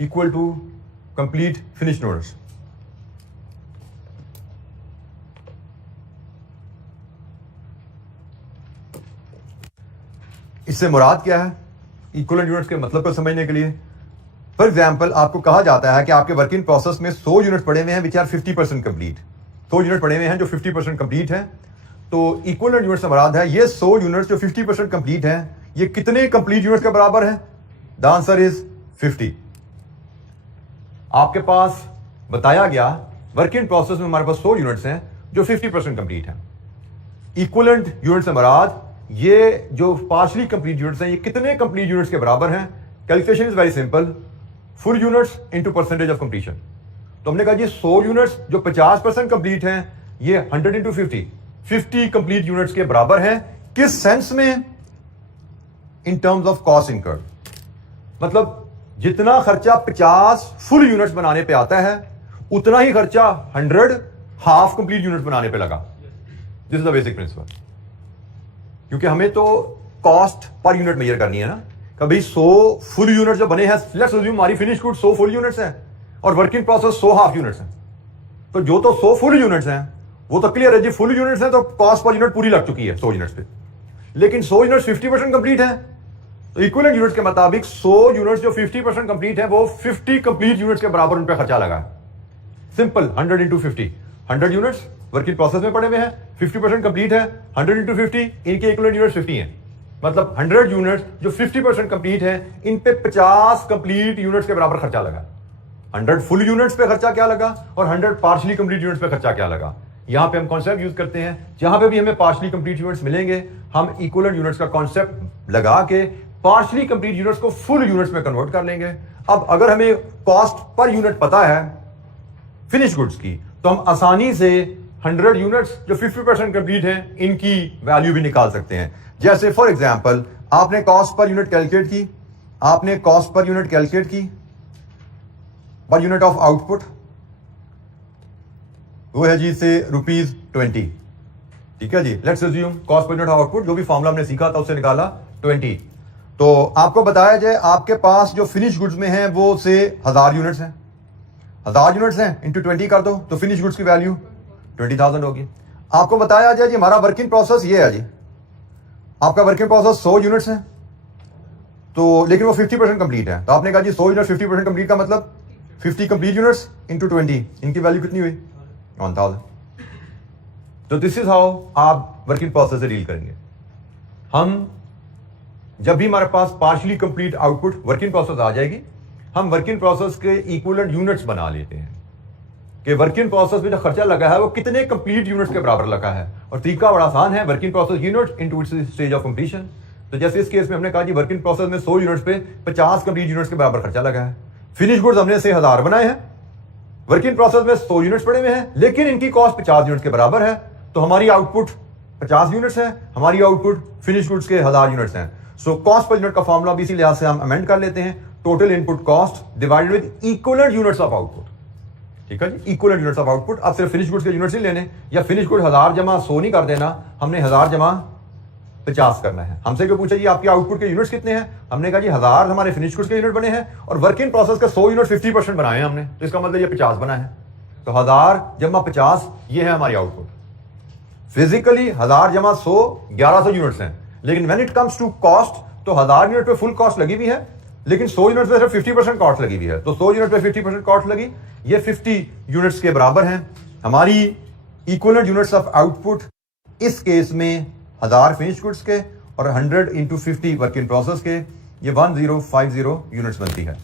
equal to complete finish units. इससे मुराद क्या है इक्विवेलेंट यूनिट्स के मतलब को समझने के लिए? फॉर एग्जांपल, आपको कहा जाता है कि आपके वर्क इन प्रोसेस में 100 यूनिट पड़े हुए हैं विच आर 50% कंप्लीट, 100 यूनिट पड़े हुए हैं जो 50% कंप्लीट है। तो इक्विवेलेंट यूनिट से मुराद है ये 100 यूनिट्स जो 50% कंप्लीट हैं, ये कितने कंप्लीट यूनिट्स के बराबर है? The answer is 50। आपके पास बताया गया वर्क इन प्रोसेस में हमारे पास 100 यूनिट्स हैं जो 50% कंप्लीट हैं। इक्विवेलेंट यूनिट से मुराद ये जो पार्शियली कंप्लीट यूनिट्स हैं ये कितने कंप्लीट यूनिट्स के बराबर हैं? Calculation is very simple, full units into percentage of completion. तो हमने कहा जी 100 यूनिट्स जो 50% कंप्लीट हैं ये 100 इंटू 50 कंप्लीट यूनिट्स के बराबर हैं। किस सेंस में? In terms of cost incurred, मतलब जितना खर्चा 50 फुल यूनिट्स बनाने पे आता है उतना ही खर्चा 100 हाफ कंप्लीट यूनिट्स बनाने पे लगा। This is the basic principle. क्योंकि हमें तो कॉस्ट पर यूनिट मेजर करनी है ना। कभी 100 फुल यूनिट्स जो बने हैं, लेट्स अज्यूम हमारी फिनिश गुड 100 फुल यूनिट्स हैं और work in process 100 half units हैं। तो जो तो 100 फुल यूनिट्स हैं वो तो क्लियर है जी, फुल यूनिट्स हैं तो कॉस्ट पर यूनिट पूरी लग चुकी है 100 यूनिट्स पे। लेकिन 100 यूनिट्स 50% कंप्लीट है, तो इक्विवेलेंट यूनिट्स के मुताबिक 100 यूनिट्स जो 50% कंप्लीट है वो 50 कंप्लीट यूनिट्स के बराबर उन पे खर्चा लगा है। Simple, 100 into 50, 100 units work in process में पड़े हुए हैं, 50% कंप्लीट है, 100 इंटू 50, इनके इक्विवेलेंट यूनिट्स 50 हैं। मतलब 100 यूनिट्स जो 50% कंप्लीट है इन पे 50 कंप्लीट यूनिट्स के बराबर खर्चा लगा। 100 फुल यूनिट्स पे खर्चा क्या लगा और 100 पार्शली कंप्लीट यूनिट्स पे खर्चा क्या लगा। यहां पे हम कॉन्सेप्ट यूज करते हैं, जहां पे भी हमें पार्शली कंप्लीट यूनिट्स मिलेंगे हम इक्विवेलेंट यूनिट्स का कॉन्सेप्ट लगा के पार्शली कंप्लीट यूनिट्स को फुल यूनिट्स में कन्वर्ट कर लेंगे। अब अगर हमें कॉस्ट पर यूनिट पता है फिनिश गुड्स की, तो हम आसानी से 100 यूनिट्स जो 50% कंप्लीट हैं इनकी वैल्यू भी निकाल सकते हैं। जैसे फॉर एग्जांपल आपने कॉस्ट पर यूनिट कैलकुलेट की, आपने कॉस्ट पर यूनिट कैलकुलेट की पर यूनिट ऑफ आउटपुट, वो है जी से ₹20। ठीक है जी, let's assume cost per unit of output जो भी फॉर्मूला हमने सीखा था उससे निकाला 20। तो आपको बताया जाए आपके पास जो फिनिश गुड्स में है वो से 1000 यूनिट्स हैं, 1000 यूनिट्स हैं इंटू 20 कर दो तो फिनिश गुड्स की वैल्यू 20,000 होगी। आपको बताया जाए जी हमारा वर्किंग प्रोसेस ये है जी, आपका वर्किंग प्रोसेस 100 यूनिट्स है तो, लेकिन वो 50% कंप्लीट है। तो आपने कहा जी 100 यूनिट 50% कंप्लीट का मतलब 50 कंप्लीट यूनिट्स इंटू 20, इनकी वैल्यू कितनी हुई? 1000। तो दिस इज हाउ आप वर्किंग प्रोसेस से डील करेंगे। हम जब भी हमारे पास partially complete output working process आ जाएगी, हम वर्किंग प्रोसेस के इक्विवेलेंट यूनिट्स बना लेते हैं कि वर्किंग प्रोसेस में जो खर्चा लगा है वो कितने कंप्लीट यूनिट्स के बराबर लगा है। और तरीका बड़ा आसान है, working process unit into its stage of completion. तो जैसे इस केस में हमने कहा जी वर्किंग प्रोसेस में 100 यूनिट्स पे 50 कंप्लीट यूनिट्स के बराबर खर्चा लगा है। फिनिश गुड्स हमने से 1000 बनाए हैं, वर्किंग प्रोसेस में 100 यूनिट्स पड़े हुए हैं, लेकिन इनकी कॉस्ट 50 यूनिट्स के बराबर है। तो हमारी आउटपुट 50 यूनिट्स है, हमारी आउटपुट फिनिश गुड्स के 1000 यूनिट्स हैं। सो कॉस्ट पर यूनिट का फॉर्मूला भी इसी लिहाज से हम अमेंड कर लेते हैं, total input cost divided with equivalent units of output. ठीक है जी, इक्विवेलेंट यूनिट्स ऑफ आउटपुट। अब सिर्फ फिनिश गुड्स के यूनिट्स ही लेने, या फिनिश गुड 1000 जमा 100 नहीं कर देना, हमने 1000 जमा 50 करना है। हमसे क्यों पूछा जी आपके आउटपुट के यूनिट्स कितने हैं? हमने कहा जी 1000 हमारे फिनिश गुड्स के यूनिट बने हैं और वर्क इन प्रोसेस का 100 यूनिट 50% बनाए हैं हमने, तो इसका मतलब ये 50 बना है। तो 1000 जमा 50 ये है हमारी आउटपुट। फिजिकली 1000 जमा 100 1100 यूनिट्स हैं, लेकिन when it comes to cost तो 1000 यूनिट पे फुल कॉस्ट लगी हुई है, लेकिन 100 यूनिट पे सिर्फ 50% कॉस्ट लगी हुई है। तो 100 यूनिट पे 50% कॉस्ट लगी, ये 50 यूनिट्स के बराबर हैं। हमारी इक्विवेलेंट यूनिट्स ऑफ आउटपुट इस केस में 1000 फिनिश गुड्स के और 100 इंटू 50 वर्क इन प्रोसेस के, ये 1050 यूनिट्स बनती है।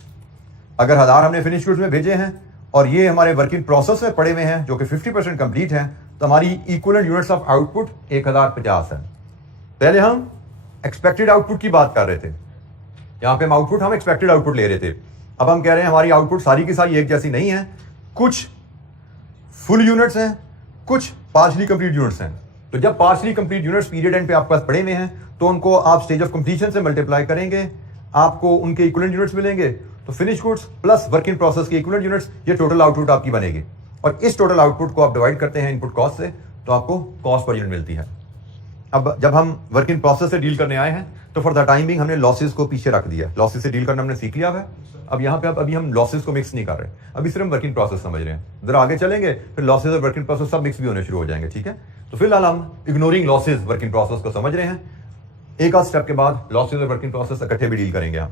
अगर 1000 हमने फिनिश गुड्स में भेजे हैं और ये हमारे वर्क इन प्रोसेस में पड़े हुए हैं जो कि 50% कंप्लीट हैं, तो हमारी इक्विवेलेंट यूनिट्स ऑफ आउटपुट 1050 है। पहले हम एक्सपेक्टेड आउटपुट की बात कर रहे थे, यहां पे हम एक्सपेक्टेड आउटपुट ले रहे थे। अब हम कह रहे हैं हमारी आउटपुट सारी की सारी एक जैसी नहीं है, कुछ फुल यूनिट्स हैं, कुछ पार्शली कंप्लीट यूनिट्स हैं। तो जब partially complete units period and पे आपके पास पड़े हुए हैं तो उनको आप स्टेज ऑफ कंप्लीशन से मल्टीप्लाई करेंगे, आपको उनके इक्विवेलेंट यूनिट्स मिलेंगे। तो finish goods plus work in process के इक्विवेलेंट यूनिट्स, ये टोटल आउटपुट आपकी बनेगी। और इस टोटल आउटपुट को आप डिवाइड करते हैं इनपुट कॉस्ट से, तो आपको कॉस्ट पर यूनिट मिलती है। अब जब हम वर्क इन प्रोसेस से डील करने आए हैं तो फॉर द टाइम बिंग हमने लॉसेस को पीछे रख दिया, लॉसेस से डील करना हमने सीख लिया है। अब यहाँ पे अभी हम लॉसेस को मिक्स नहीं कर रहे, अभी सिर्फ वर्क इन प्रोसेस समझ रहे हैं। जरा आगे चलेंगे फिर लॉसेस और वर्क इन प्रोसेस सब मिक्स भी होने शुरू हो जाएंगे। ठीक है, तो फिलहाल हम ignoring losses work in process को समझ रहे हैं। एक आध स्टेप के बाद लॉसेस और वर्क इन प्रोसेस इकट्ठे भी डील करेंगे हम।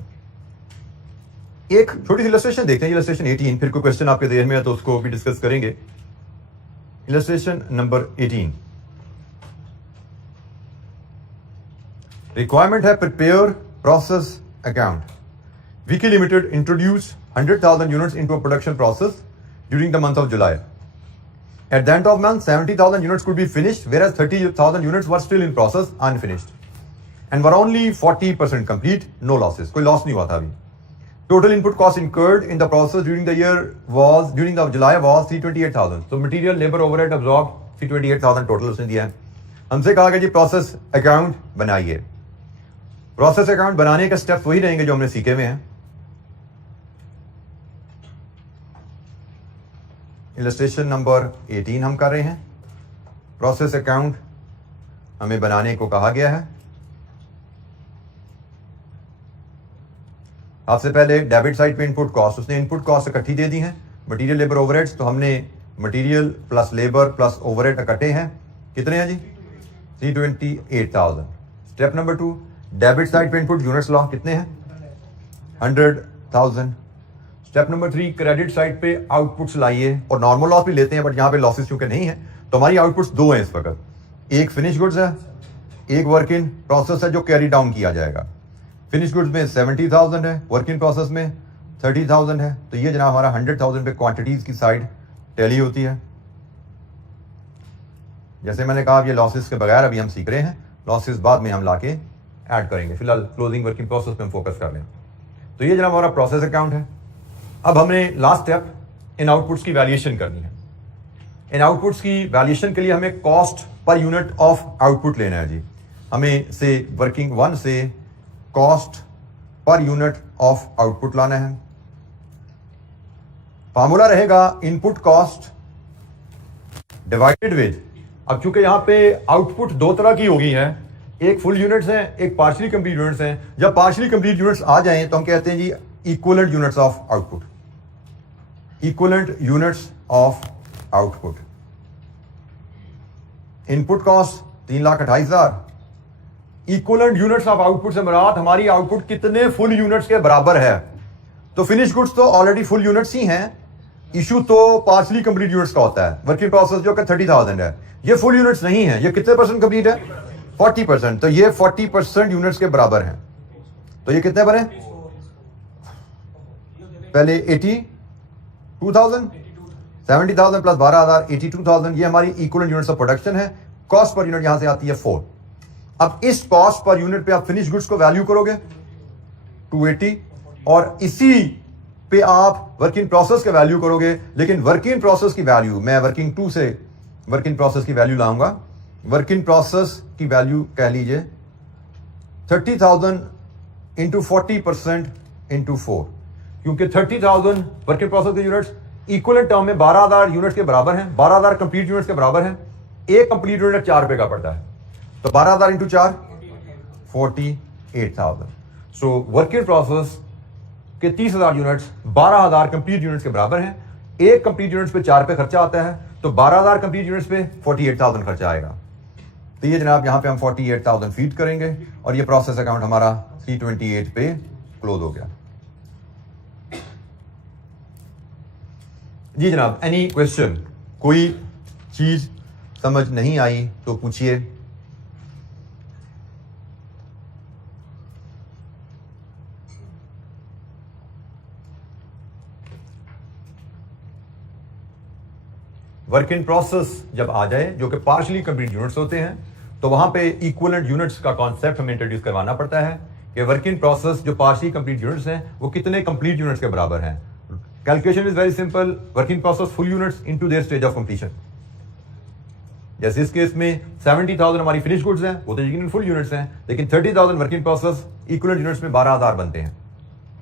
एक छोटी सी इलस्ट्रेशन देखते हैं, इलस्ट्रेशन 18, फिर कोई क्वेश्चन आपके देर में है तो उसको भी डिस्कस करेंगे। इलस्ट्रेशन नंबर 18, रिक्वायरमेंट है prepare process account. Vicky limited introduce 100,000 units into a production process during the month of July. At the end of month, 70,000 units could be finished, whereas 30,000 units were still in process, unfinished, and were only 40% complete, no losses, कोई loss नहीं हुआ था अभी। Total input cost incurred in the process during the July was 328,000. So material labor overhead absorbed 328,000 total उसने दिया है. हमसे कहा कि जी प्रोसेस अकाउंट बनाइए. प्रोसेस अकाउंट बनाने का स्टेप्स वही रहेंगे जो हमने सीखे हुए हैं. इलस्ट्रेशन नंबर 18 हम कर रहे हैं. प्रोसेस अकाउंट हमें बनाने को कहा गया है. आपसे पहले डेबिट साइड पे इनपुट कॉस्ट, उसने इनपुट कॉस्ट इकट्ठी दे दी हैं. मटेरियल लेबर ओवरहेड्स, तो हमने material plus labour plus overhead इकट्ठे हैं. कितने हैं जी? 328,000. स्टेप नंबर 2, डेबिट साइड पे इनपुट यूनिट्स लॉ कितने हैं? 100,000. स्टेप नंबर 3, क्रेडिट साइड पे आउटपुट्स लाइए. और नॉर्मल लॉस भी लेते हैं, बट यहां पे लॉसेस चूंकि नहीं है तो हमारी आउटपुट्स दो हैं इस वक्त. एक फिनिश गुड्स है, एक वर्क इन प्रोसेस है जो कैरी डाउन किया जाएगा. फिनिश गुड्स में 70,000 है, वर्क इन प्रोसेस में 30,000 है. तो ये जनाब हमारा 100,000 पे क्वांटिटीज की साइड टैली होती है. जैसे मैंने कहा, ये लॉसेस के बगैर अभी हम सीख रहे हैं, लॉसेस बाद में हम लाके ऐड करेंगे. फिलहाल क्लोजिंग वर्किंग प्रोसेस पे हम फोकस कर रहे हैं. तो ये जनाब हमारा प्रोसेस अकाउंट है. अब हमने लास्ट स्टेप इन आउटपुट्स की वैल्यूएशन करनी है. इन आउटपुट्स की वैल्यूएशन के लिए हमें cost per unit of output लेना है जी. हमें से वर्किंग 1 से cost per unit of output लाना है. फार्मूला रहेगा इनपुट कॉस्ट डिवाइडेड विद, अब चूंकि यहां पे आउटपुट दो तरह की होगी हैं, एक फुल यूनिट्स हैं, एक पार्शियली कंप्लीट यूनिट्स हैं. जब पार्शियली कंप्लीट यूनिट्स आ जाएं तो हम कहते हैं जी equivalent units of output. Equivalent units of output. Input cost 3,28,000. Equivalent units of output से मुराद हमारी आउटपुट कितने फुल यूनिट्स के बराबर है. तो फिनिश गुड्स तो ऑलरेडी फुल यूनिट्स ही हैं. इशू तो पार्शियली कंप्लीट यूनिट्स का होता है. वर्किंग प्रोसेस जो कि 30,000 है, ये फुल यूनिट्स नहीं है. ये कितने परसेंट कंप्लीट है? 40%. तो ये 40% यूनिट्स के बराबर हैं. तो ये कितने बने? पहले 82,000, 70,000 प्लस 12,000, 82,000. ये हमारी इक्विवेलेंट यूनिट्स ऑफ प्रोडक्शन है. कॉस्ट पर यूनिट यहां से आती है 4. अब इस कॉस्ट पर यूनिट पे आप फिनिश गुड्स को वैल्यू करोगे 280, और इसी पे आप वर्क इन प्रोसेस का वैल्यू करोगे. लेकिन वर्क इन प्रोसेस की वैल्यू मैं वर्किंग 2 से वर्क इन प्रोसेस की वैल्यू लाऊंगा. वर्क इन प्रोसेस की वैल्यू कह लीजिए 30,000 इंटू 40% इंटू 4, क्योंकि 30,000 वर्क इन प्रोसेस के यूनिट्स इक्वलेंट टर्म में 12,000 यूनिट्स के बराबर हैं. 12,000 कंप्लीट यूनिट्स के बराबर हैं. एक कंप्लीट यूनिट 4 रुपए का पड़ता है. तो 12,000 into 4 48,000. So work in process के 30,000 यूनिट्स 12,000 कंप्लीट यूनिट्स के बराबर हैं. एक कंप्लीट यूनिट्स पे 4 पे खर्चा आता है, तो 12,000 कंप्लीट यूनिट्स पे 48,000 खर्चा आएगा. तो ये जनाब यहां पे हम 48,000 फीड करेंगे और ये प्रोसेस अकाउंट हमारा 328 पे क्लोज हो गया. जी जनाब, एनी क्वेश्चन? कोई चीज समझ नहीं आई तो पूछिए. वर्क इन प्रोसेस जब आ जाए, जो कि पार्शियली कंप्लीट यूनिट्स होते हैं, तो वहां पे इक्विवेलेंट यूनिट्स का कॉन्सेप्ट हमें इंट्रोड्यूस करवाना पड़ता है कि वर्क इन प्रोसेस जो पार्शियली कंप्लीट यूनिट्स हैं वो कितने कंप्लीट यूनिट्स के बराबर हैं. Calculation is very simple. Work in process full units into their stage of completion. जैसे इस केस में 70,000 हमारी फिनिश गुड्स हैं, वो तो यकीनन फुल यूनिट्स हैं, लेकिन 30,000 work in process equivalent units में 12,000 बनते हैं.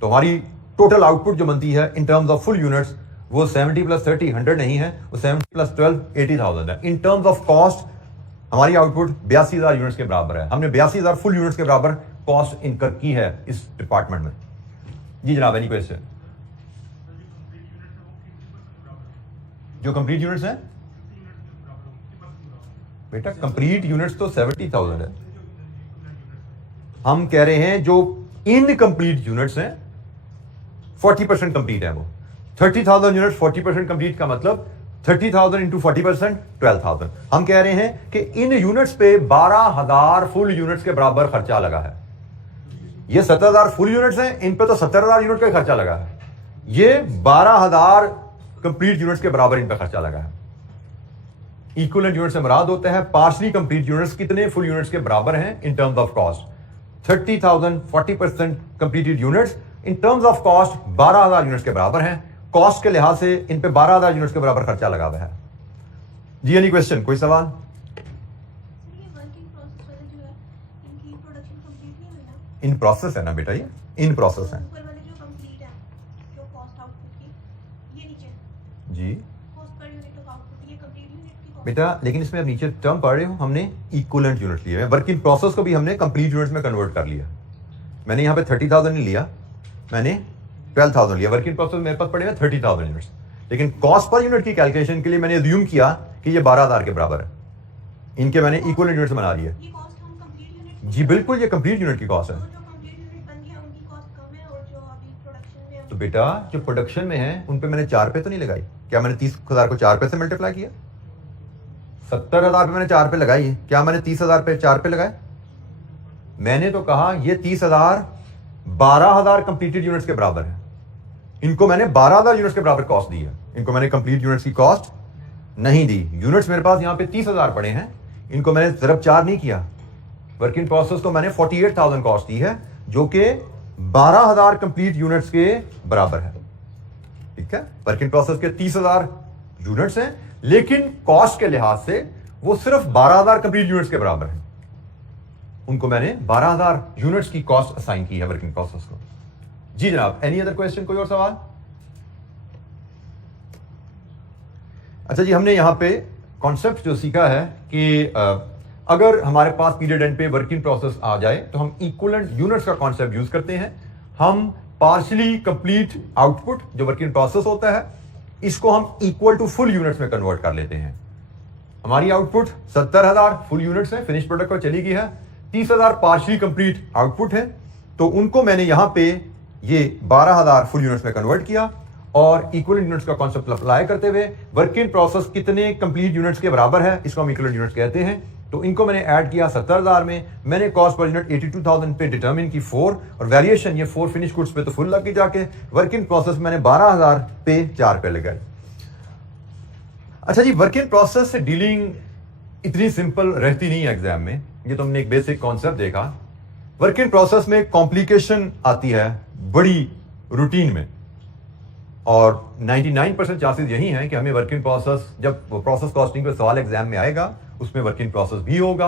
तो हमारी टोटल आउटपुट जो बनती है in terms of full units वो 70 प्लस 30 100 नहीं है, वो 70 प्लस 12 80,000 है. इन टर्म्स ऑफ कॉस्ट हमारी आउटपुट 82,000 यूनिट्स के बराबर है. हमने 82,000 फुल यूनिट्स के बराबर कॉस्ट इनकर की है इस डिपार्टमेंट में. जी जनाब, एनी क्वेश्चन? जो कंप्लीट यूनिट्स हैं बेटा, कंप्लीट यूनिट्स तो 70,000 है. हम कह रहे हैं जो इनकंप्लीट यूनिट्स हैं 40% कंप्लीट है. वो 30,000 यूनिट्स 40% कंप्लीट का मतलब 30,000 इंटू 40% 12,000. हम कह रहे हैं कि इन यूनिट्स पे 12,000 फुल यूनिट्स के बराबर खर्चा लगा है. ये 70,000 फुल यूनिट्स हैं, इन पे तो 70,000 यूनिट का खर्चा लगा है. ये 12,000 कंप्लीट यूनिट्स के बराबर इन पे खर्चा लगा है. इक्विवेलेंट यूनिट से मुराद होता है पार्शियली कंप्लीट यूनिट्स कितने फुल यूनिट्स के बराबर हैं in terms of cost. 30,000 40% completed units in terms of cost 12,000 units के बराबर हैं। कॉस्ट के लिहाज से इन पे 12,000 यूनिट्स के बराबर खर्चा लगा हुआ है। जी एनी क्वेश्चन, कोई सवाल? इन प्रोसेस है ना बेटा, ये इन प्रोसेस है जी बेटा, लेकिन इसमें अब नीचे टर्म पढ़ रहे हो, हमने इक्विवेलेंट यूनिट लिए हैं। वर्क इन प्रोसेस को भी हमने कंप्लीट यूनिट्स में कन्वर्ट कर लिया। मैंने यहाँ पे 30,000 नहीं लिया, मैंने 12,000 लिया। वर्क इन प्रोसेस मेरे पास पड़ेगा 30,000 यूनिट्स, लेकिन कॉस्ट पर यूनिट की कैलकुलेशन के लिए मैंने अज्यूम किया कि ये 12,000 के बराबर है। इनके मैंने इक्विवेलेंट यूनिट्स बना लिए। जी बिल्कुल, ये कंप्लीट यूनिट की कॉस्ट है। तो बेटा जो प्रोडक्शन में है उन पे मैंने 4 पे तो नहीं लगाई। क्या मैंने 30,000 को 4 पे से मल्टीप्लाई किया? 70,000 पे मैंने 4 पे लगाई है। क्या मैंने 30,000 पे 4 पे लगाए? मैंने तो कहा ये 30,000 12,000 कंप्लीटेड यूनिट्स के बराबर है। इनको मैंने 12,000 यूनिट्स के बराबर कॉस्ट दी है। इनको मैंने कंप्लीट यूनिट्स की कॉस्ट नहीं दी। यूनिट्स मेरे पास यहाँ पे 30,000 पड़े हैं, इनको मैंने ज़रब 4 नहीं किया। वर्क इन प्रोसेस को मैंने 48,000 कॉस्ट दी है, जो कि 12,000 कंप्लीट यूनिट्स के बराबर है। ठीक है, वर्क इन प्रोसेस के 30,000 यूनिट्स हैं, लेकिन कॉस्ट के लिहाज से वो सिर्फ 12,000 कंप्लीट यूनिट्स के बराबर है। उनको मैंने 12,000 यूनिट्स की कॉस्ट असाइन की है वर्क इन प्रोसेस को। जी जनाब, एनी अदर क्वेश्चन, कोई और सवाल? अच्छा जी, हमने यहां पे कॉन्सेप्ट जो सीखा है कि अगर हमारे पास पीरियड एंड पे वर्क इन प्रोसेस आ जाए तो हम इक्विवेलेंट यूनिट्स का कॉन्सेप्ट यूज करते हैं। हम पार्शियली कंप्लीट आउटपुट जो वर्क इन प्रोसेस होता है, इसको हम इक्वल टू फुल यूनिट्स में कन्वर्ट कर लेते हैं। हमारी आउटपुट 70,000 फुल यूनिट्स है, फिनिश प्रोडक्ट पर चली गई है। 30,000 पार्शियली कंप्लीट आउटपुट है, तो उनको मैंने यहां पे ये 12,000 फुल यूनिट्स में कन्वर्ट किया और इक्विवेलेंट यूनिट्स का कॉन्सेप्ट अप्लाई करते हुए वर्क इन प्रोसेस कितने कंप्लीट यूनिट्स के बराबर है, इसको हम इक्विवेलेंट यूनिट्स कहते हैं। तो इनको मैंने ऐड किया 70,000 में। मैंने कॉस्ट पर यूनिट 82,000 पे डिटरमिन की 4, और वेरिएशन ये 4 फिनिश गुड्स पे तो फुल लग गई जाके। वर्क इन प्रोसेस मैंने 12,000 पे 4 पे लगाए। अच्छा जी, वर्क इन प्रोसेस से डीलिंग इतनी सिंपल रहती नहीं है एग्जाम में। ये तो हमने एक बेसिक कॉन्सेप्ट देखा। वर्क इन प्रोसेस में कॉम्प्लिकेशन आती है बड़ी रूटीन में, और 99% चांसेस यही हैं कि हमें वर्क इन प्रोसेस, जब प्रोसेस कॉस्टिंग का सवाल एग्जाम में आएगा उसमें वर्क इन प्रोसेस भी होगा,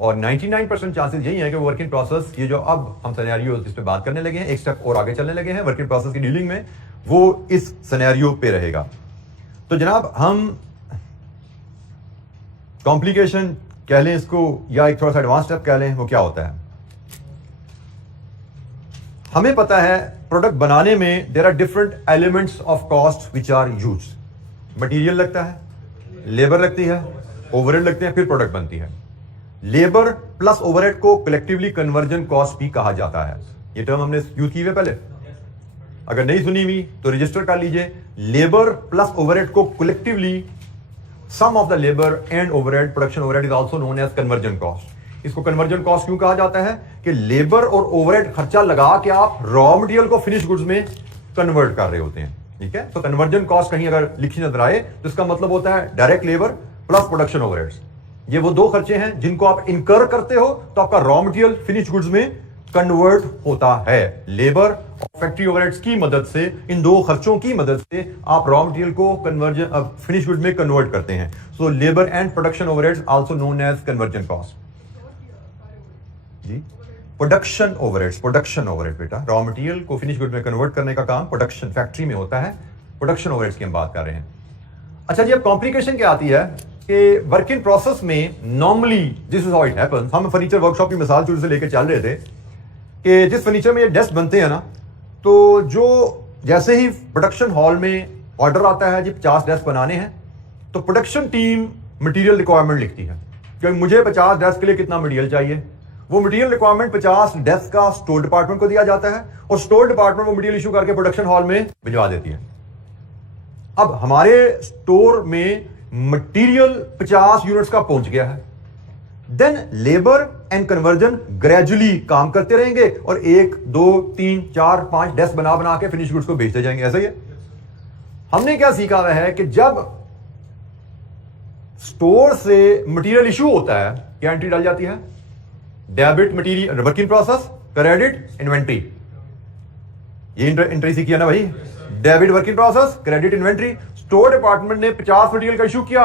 और 99% चांसेस यही है कि वर्क इन प्रोसेस, ये जो अब हम सिनेरियो जिस पे बात करने लगे हैं, एक स्टेप और आगे चलने लगे हैं वर्क इन प्रोसेस की डीलिंग में, वो इस सिनेरियो पे रहेगा। तो जनाब, हम कॉम्प्लिकेशन कह लें इसको, या एक थोड़ा सा एडवांस स्टेप कह लें, वो क्या होता है? हमें पता है प्रोडक्ट बनाने में there are different elements of cost which are used. Material लगता है, लेबर लगती है, ओवरहेड लगते हैं, फिर प्रोडक्ट बनती है। लेबर प्लस ओवरहेड को कलेक्टिवली कन्वर्जन कॉस्ट भी कहा जाता है। ये टर्म हमने यूज की हुई पहले, अगर नहीं सुनी हुई तो रजिस्टर कर लीजिए। लेबर प्लस ओवरहेड को collectively, sum of the labour and overhead, production overhead is also known as conversion cost. इसको कन्वर्जन कॉस्ट क्यों कहा जाता है? कि लेबर और ओवरहेड खर्चा लगा के आप रॉ मटेरियल को फिनिश गुड्स में कन्वर्ट कर रहे होते हैं। ठीक है, तो कन्वर्जन कॉस्ट कहीं अगर लिखी नजर आए तो इसका मतलब होता है direct labour plus production overheads. ये वो दो खर्चे हैं जिनको आप इनकर करते हो तो आपका रॉ मटेरियल फिनिश गुड्स में कन्वर्ट होता है। लेबर और फैक्ट्री ओवरहेड्स की मदद से, इन दो खर्चों की मदद से आप रॉ मटेरियल को कन्वर्जन फिनिश गुड्स में कन्वर्ट करते हैं। So labour and production overheads also known as conversion cost. जी, प्रोडक्शन ओवरहेड बेटा, रॉ मटेरियल को फिनिश गुड में कन्वर्ट करने का काम प्रोडक्शन फैक्ट्री में होता है। प्रोडक्शन ओवरहेड्स की हम बात कर रहे हैं। अच्छा जी, अब कॉम्प्लिकेशन क्या आती है कि वर्क इन प्रोसेस में normally this is how it happens. हम फर्नीचर वर्कशॉप की मिसाल शुरू से लेकर चल रहे थे कि जिस फर्नीचर में ये डेस्क बनते हैं ना, तो जो जैसे ही प्रोडक्शन हॉल में ऑर्डर आता है जी 50 डेस्क बनाने हैं, तो प्रोडक्शन टीम मटेरियल रिक्वायरमेंट लिखती है कि मुझे 50 डेस्क के लिए कितना मटेरियल चाहिए। वो मटेरियल रिक्वायरमेंट 50 डेस्क का स्टोर डिपार्टमेंट को दिया जाता है, और स्टोर डिपार्टमेंट वो मटेरियल इशू करके प्रोडक्शन हॉल में भिजवा देती है। अब हमारे स्टोर में मटेरियल 50 यूनिट्स का पहुंच गया है। Then labour and conversion gradually काम करते रहेंगे और 1, 2, 3, 4, 5 डेस्क बना बना के फिनिश गुड्स को बेचते जाएंगे। ऐसा ही है। हमने क्या सीखा हुआ है कि जब स्टोर से मटेरियल इशू होता है, क्या एंट्री डाल जाती है? Debit material work in process, credit inventory. ये एंट्री सीखी है ना भाई, debit work in process, credit inventory. Store department ने 50 मटेरियल का इशू किया,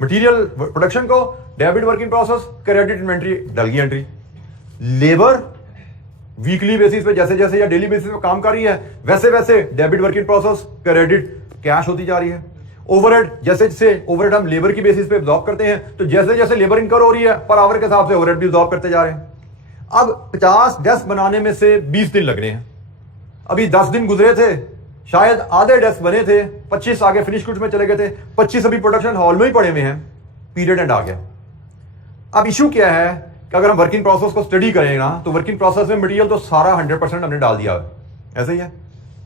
मटेरियल प्रोडक्शन को, debit work in process, credit inventory, डल गई एंट्री। लेबर वीकली बेसिस पे जैसे जैसे या डेली बेसिस पे काम कर रही है, वैसे वैसे debit work in process, credit cash होती जा रही है। ओवरहेड, जैसे जैसे ओवरहेड हम लेबर की बेसिस पे अब्सॉर्ब करते हैं, तो जैसे जैसे लेबर इनकर हो रही है पर आवर के हिसाब से ओवरहेड भी अब्सॉर्ब करते जा रहे हैं। अब 50 डेस्क बनाने में से 20 दिन लगने हैं, अभी 10 दिन गुजरे थे, शायद आधे डेस्क बने थे, 25 आगे फिनिश गुड्स में चले गए थे, 25 अभी प्रोडक्शन हॉल में ही पड़े हुए हैं, पीरियड एंड आ गया। अब इशू क्या है कि अगर हम वर्किंग प्रोसेस को स्टडी करें ना, तो वर्किंग प्रोसेस में मटेरियल तो सारा 100% हमने डाल दिया है, ऐसा ही है,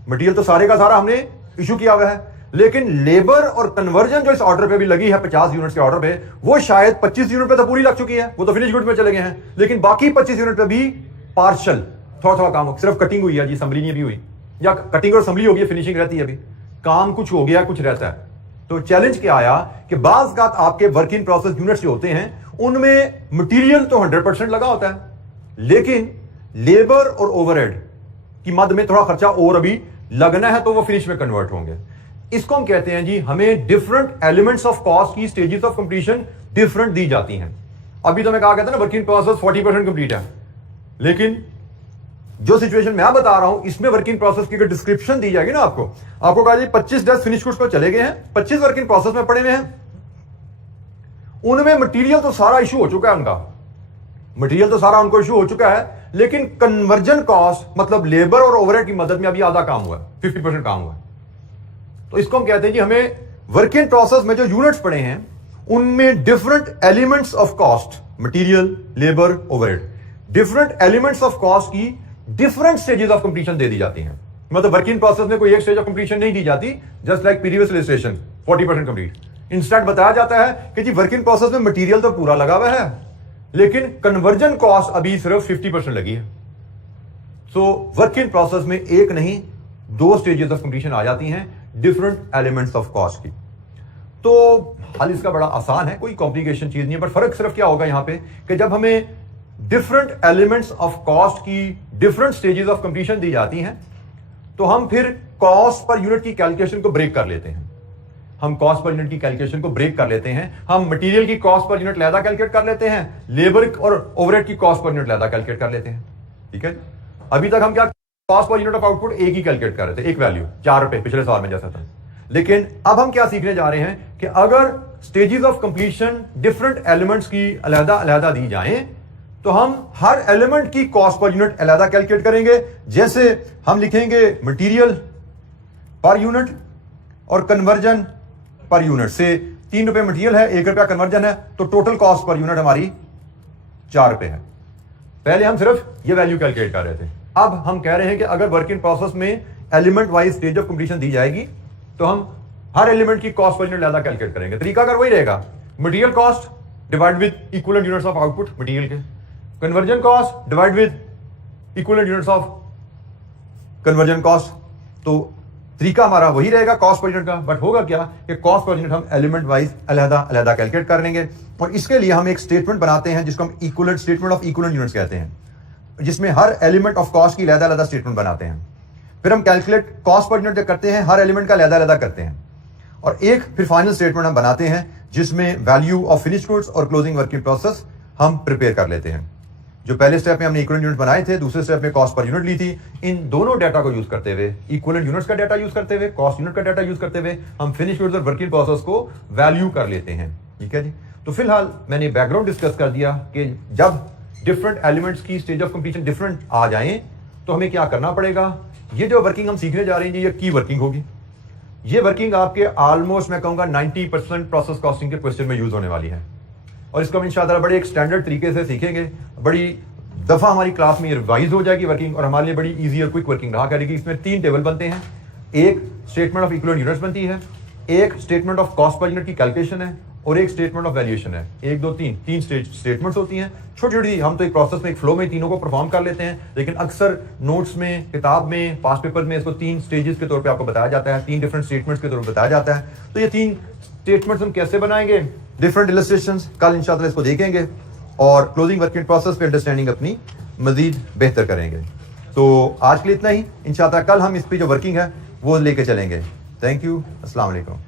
मटेरियल तो सारे का सारा हमने इशू किया हुआ है, लेकिन लेबर और कन्वर्जन जो इस ऑर्डर पे भी लगी है 50 यूनिट्स के ऑर्डर पे, वो शायद 25 यूनिट पे तो पूरी लग चुकी है, वो तो फिनिश गुड्स में चले गए हैं, लेकिन बाकी 25 यूनिट पे भी पार्शल थोड़ा थोड़ा काम, सिर्फ कटिंग हुई है जी, असम्बली नहीं भी हुई, या कटिंग और असम्बली होगी, फिनिशिंग रहती है, अभी काम कुछ हो गया कुछ रहता है। तो चैलेंज क्या आया कि बाज़ का आपके वर्क इन प्रोसेस यूनिट्स जो होते हैं उनमें मटेरियल तो 100% लगा होता है, लेकिन लेबर और ओवरहेड की मद में थोड़ा खर्चा और अभी लगना है, तो वो फिनिश में कन्वर्ट होंगे। इसको हम कहते हैं जी, हमें डिफरेंट एलिमेंट्स ऑफ कॉस्ट की स्टेजेस ऑफ कंप्लीशन डिफरेंट दी जाती हैं। अभी तो मैं कहा कहता ना वर्किंग प्रोसेस 40% कंप्लीट है, लेकिन जो सिचुएशन मैं बता रहा हूं इसमें वर्किंग प्रोसेस की डिस्क्रिप्शन दी जाएगी ना, आपको कहा जी 25 डेस्क फिनिश गुड्स को चले गए हैं, 25 वर्किंग प्रोसेस में पड़े हुए हैं, उनमें मटेरियल तो सारा इशू हो चुका है, उनका मटेरियल तो सारा उनको इशू हो चुका है, लेकिन कन्वर्जन कॉस्ट मतलब लेबर और ओवरहेड की मदद में अभी आधा काम हुआ है, 50% काम हुआ है। तो इसको हम कहते हैं जी, हमें वर्किंग प्रोसेस में जो यूनिट्स पड़े हैं उनमें different elements of cost, material, labour, overhead, different elements of cost की डिफरेंट स्टेजेस ऑफ कंप्लीशन दे दी जाती हैं। मतलब वर्किंग प्रोसेस में कोई एक स्टेज ऑफ कंप्लीशन नहीं दी जाती, just like previous illustration 40% complete. Instant बताया जाता है कि जी वर्किंग प्रोसेस में मटेरियल तो पूरा लगा हुआ है, लेकिन कन्वर्जन कॉस्ट अभी सिर्फ 50% लगी है। सो वर्किंग प्रोसेस में एक नहीं 2 स्टेजेस ऑफ कंप्लीशन आ जाती हैं डिफरेंट एलिमेंट्स ऑफ कॉस्ट की। तो हल इसका बड़ा आसान है, कोई कॉम्प्लिकेशन चीज नहीं है, पर फर्क सिर्फ क्या होगा यहां पे कि जब हमें डिफरेंट एलिमेंट्स ऑफ कॉस्ट की डिफरेंट स्टेजेस ऑफ कंप्लीशन दी जाती हैं, तो हम फिर कॉस्ट पर यूनिट की कैलकुलेशन को ब्रेक कर लेते हैं। हम कॉस्ट पर यूनिट की कैलकुलेशन को ब्रेक कर लेते हैं, हम मटेरियल की कॉस्ट पर यूनिट लैदा कैलकुलेट कर लेते हैं, लेबर और ओवरहेड की कॉस्ट पर यूनिट लैदा कैलकुलेट कर लेते हैं। ठीक है, अभी तक हम क्या cost per unit of output एक ही कैलकुलेट कर रहे थे, एक वैल्यू 4 रुपए पिछले साल में जैसा था, लेकिन अब हम क्या सीखने जा रहे हैं कि अगर stages of completion different elements की अलहदा अलहदा दी जाएं, तो हम हर एलिमेंट की कॉस्ट पर यूनिट अलहदा कैलकुलेट करेंगे। जैसे हम लिखेंगे मटेरियल पर यूनिट और कन्वर्जन पर यूनिट, से 3 रुपए मटेरियल है, 1 रुपया कन्वर्जन है, तो टोटल कॉस्ट पर यूनिट हमारी 4 रुपए है। पहले हम सिर्फ ये वैल्यू कैलकुलेट कर रहे थे, अब हम कह रहे हैं कि अगर वर्क इन प्रोसेस में element wise stage of completion दी जाएगी, तो हम हर एलिमेंट की कॉस्ट पर यूनिट अलहदा कैलकुलेट करेंगे। तरीका अगर वही रहेगा, material cost divide with equivalent units of output material के, conversion cost divide with equivalent units of conversion cost. तो तरीका हमारा वही रहेगा कॉस्ट पर यूनिट का, बट होगा क्या कि कॉस्ट पर यूनिट हम एलिमेंट वाइज अलहदा अलहदा कैलकुलेट कर लेंगे, और इसके लिए हम एक स्टेटमेंट बनाते हैं जिसको हम equivalent statement of equivalent units कहते हैं, जिसमें हर एलिमेंट ऑफ कॉस्ट की अलहदा अलहदा स्टेटमेंट बनाते हैं। फिर हम कैलकुलेट कॉस्ट पर यूनिट करते हैं, हर एलिमेंट का अलहदा अलहदा करते हैं, और एक फिर फाइनल स्टेटमेंट हम बनाते हैं जिसमें वैल्यू ऑफ फिनिश गुड्स और क्लोजिंग वर्किंग प्रोसेस हम प्रिपेयर कर लेते हैं। जो पहले स्टेप में हमने इक्विवेलेंट यूनिट बनाए थे, दूसरे स्टेप में कॉस्ट पर यूनिट ली थी, इन दोनों डाटा को यूज करते हुए, इक्विवेलेंट यूनिट्स का डाटा यूज करते हुए, कॉस्ट यूनिट का डाटा यूज करते हुए, हम फिनिश गुड्स और वर्किंग प्रोसेस को वैल्यू कर लेते हैं। ठीक है जी, तो फिलहाल मैंने बैकग्राउंड डिस्कस कर दिया कि जब डिफरेंट एलिमेंट्स की स्टेज ऑफ कंप्लीशन डिफरेंट आ जाएं, तो हमें क्या करना पड़ेगा। ये जो वर्किंग हम सीखने जा रहे हैं, ये की वर्किंग होगी। ये वर्किंग आपके ऑलमोस्ट मैं कहूंगा 90% प्रोसेस कॉस्टिंग के क्वेश्चन में यूज होने वाली है, और इसको हम इंशाअल्लाह बड़े एक स्टैंडर्ड तरीके से सीखेंगे। बड़ी दफा हमारी क्लास में ये रिवाइज हो जाएगी वर्किंग, और हमारे लिए बड़ी इजी और क्विक वर्किंग रहा करेगी। इसमें 3 टेबल बनते हैं, एक स्टेटमेंट ऑफ इक्विवेलेंट यूनिट्स बनती है, एक statement of cost per unit की कैलकुलेशन है, और एक स्टेटमेंट ऑफ वैल्यूएशन है। 1 2 3 स्टेटमेंट्स होती हैं छोटी छोटी। हम तो एक प्रोसेस में एक फ्लो में तीनों को परफॉर्म कर लेते हैं, लेकिन अक्सर नोट्स में, किताब में, पास पेपर में इसको 3 स्टेजेस के तौर पे आपको बताया जाता है, 3 डिफरेंट स्टेटमेंट्स के तौर पे बताया जाता है। तो ये 3 स्टेटमेंट्स हम कैसे बनाएंगे, डिफरेंट इलस्ट्रेशंस, कल इंशाल्लाह इसको देखेंगे, और क्लोजिंग वर्किंग प्रोसेस पे अंडरस्टैंडिंग अपनी मजीद बेहतर करेंगे। तो आज के लिए इतना ही। इंशाल्लाह कल हम इस पे जो वर्किंग है वो लेके चलेंगे। Thank you. अस्सलाम वालेकुम।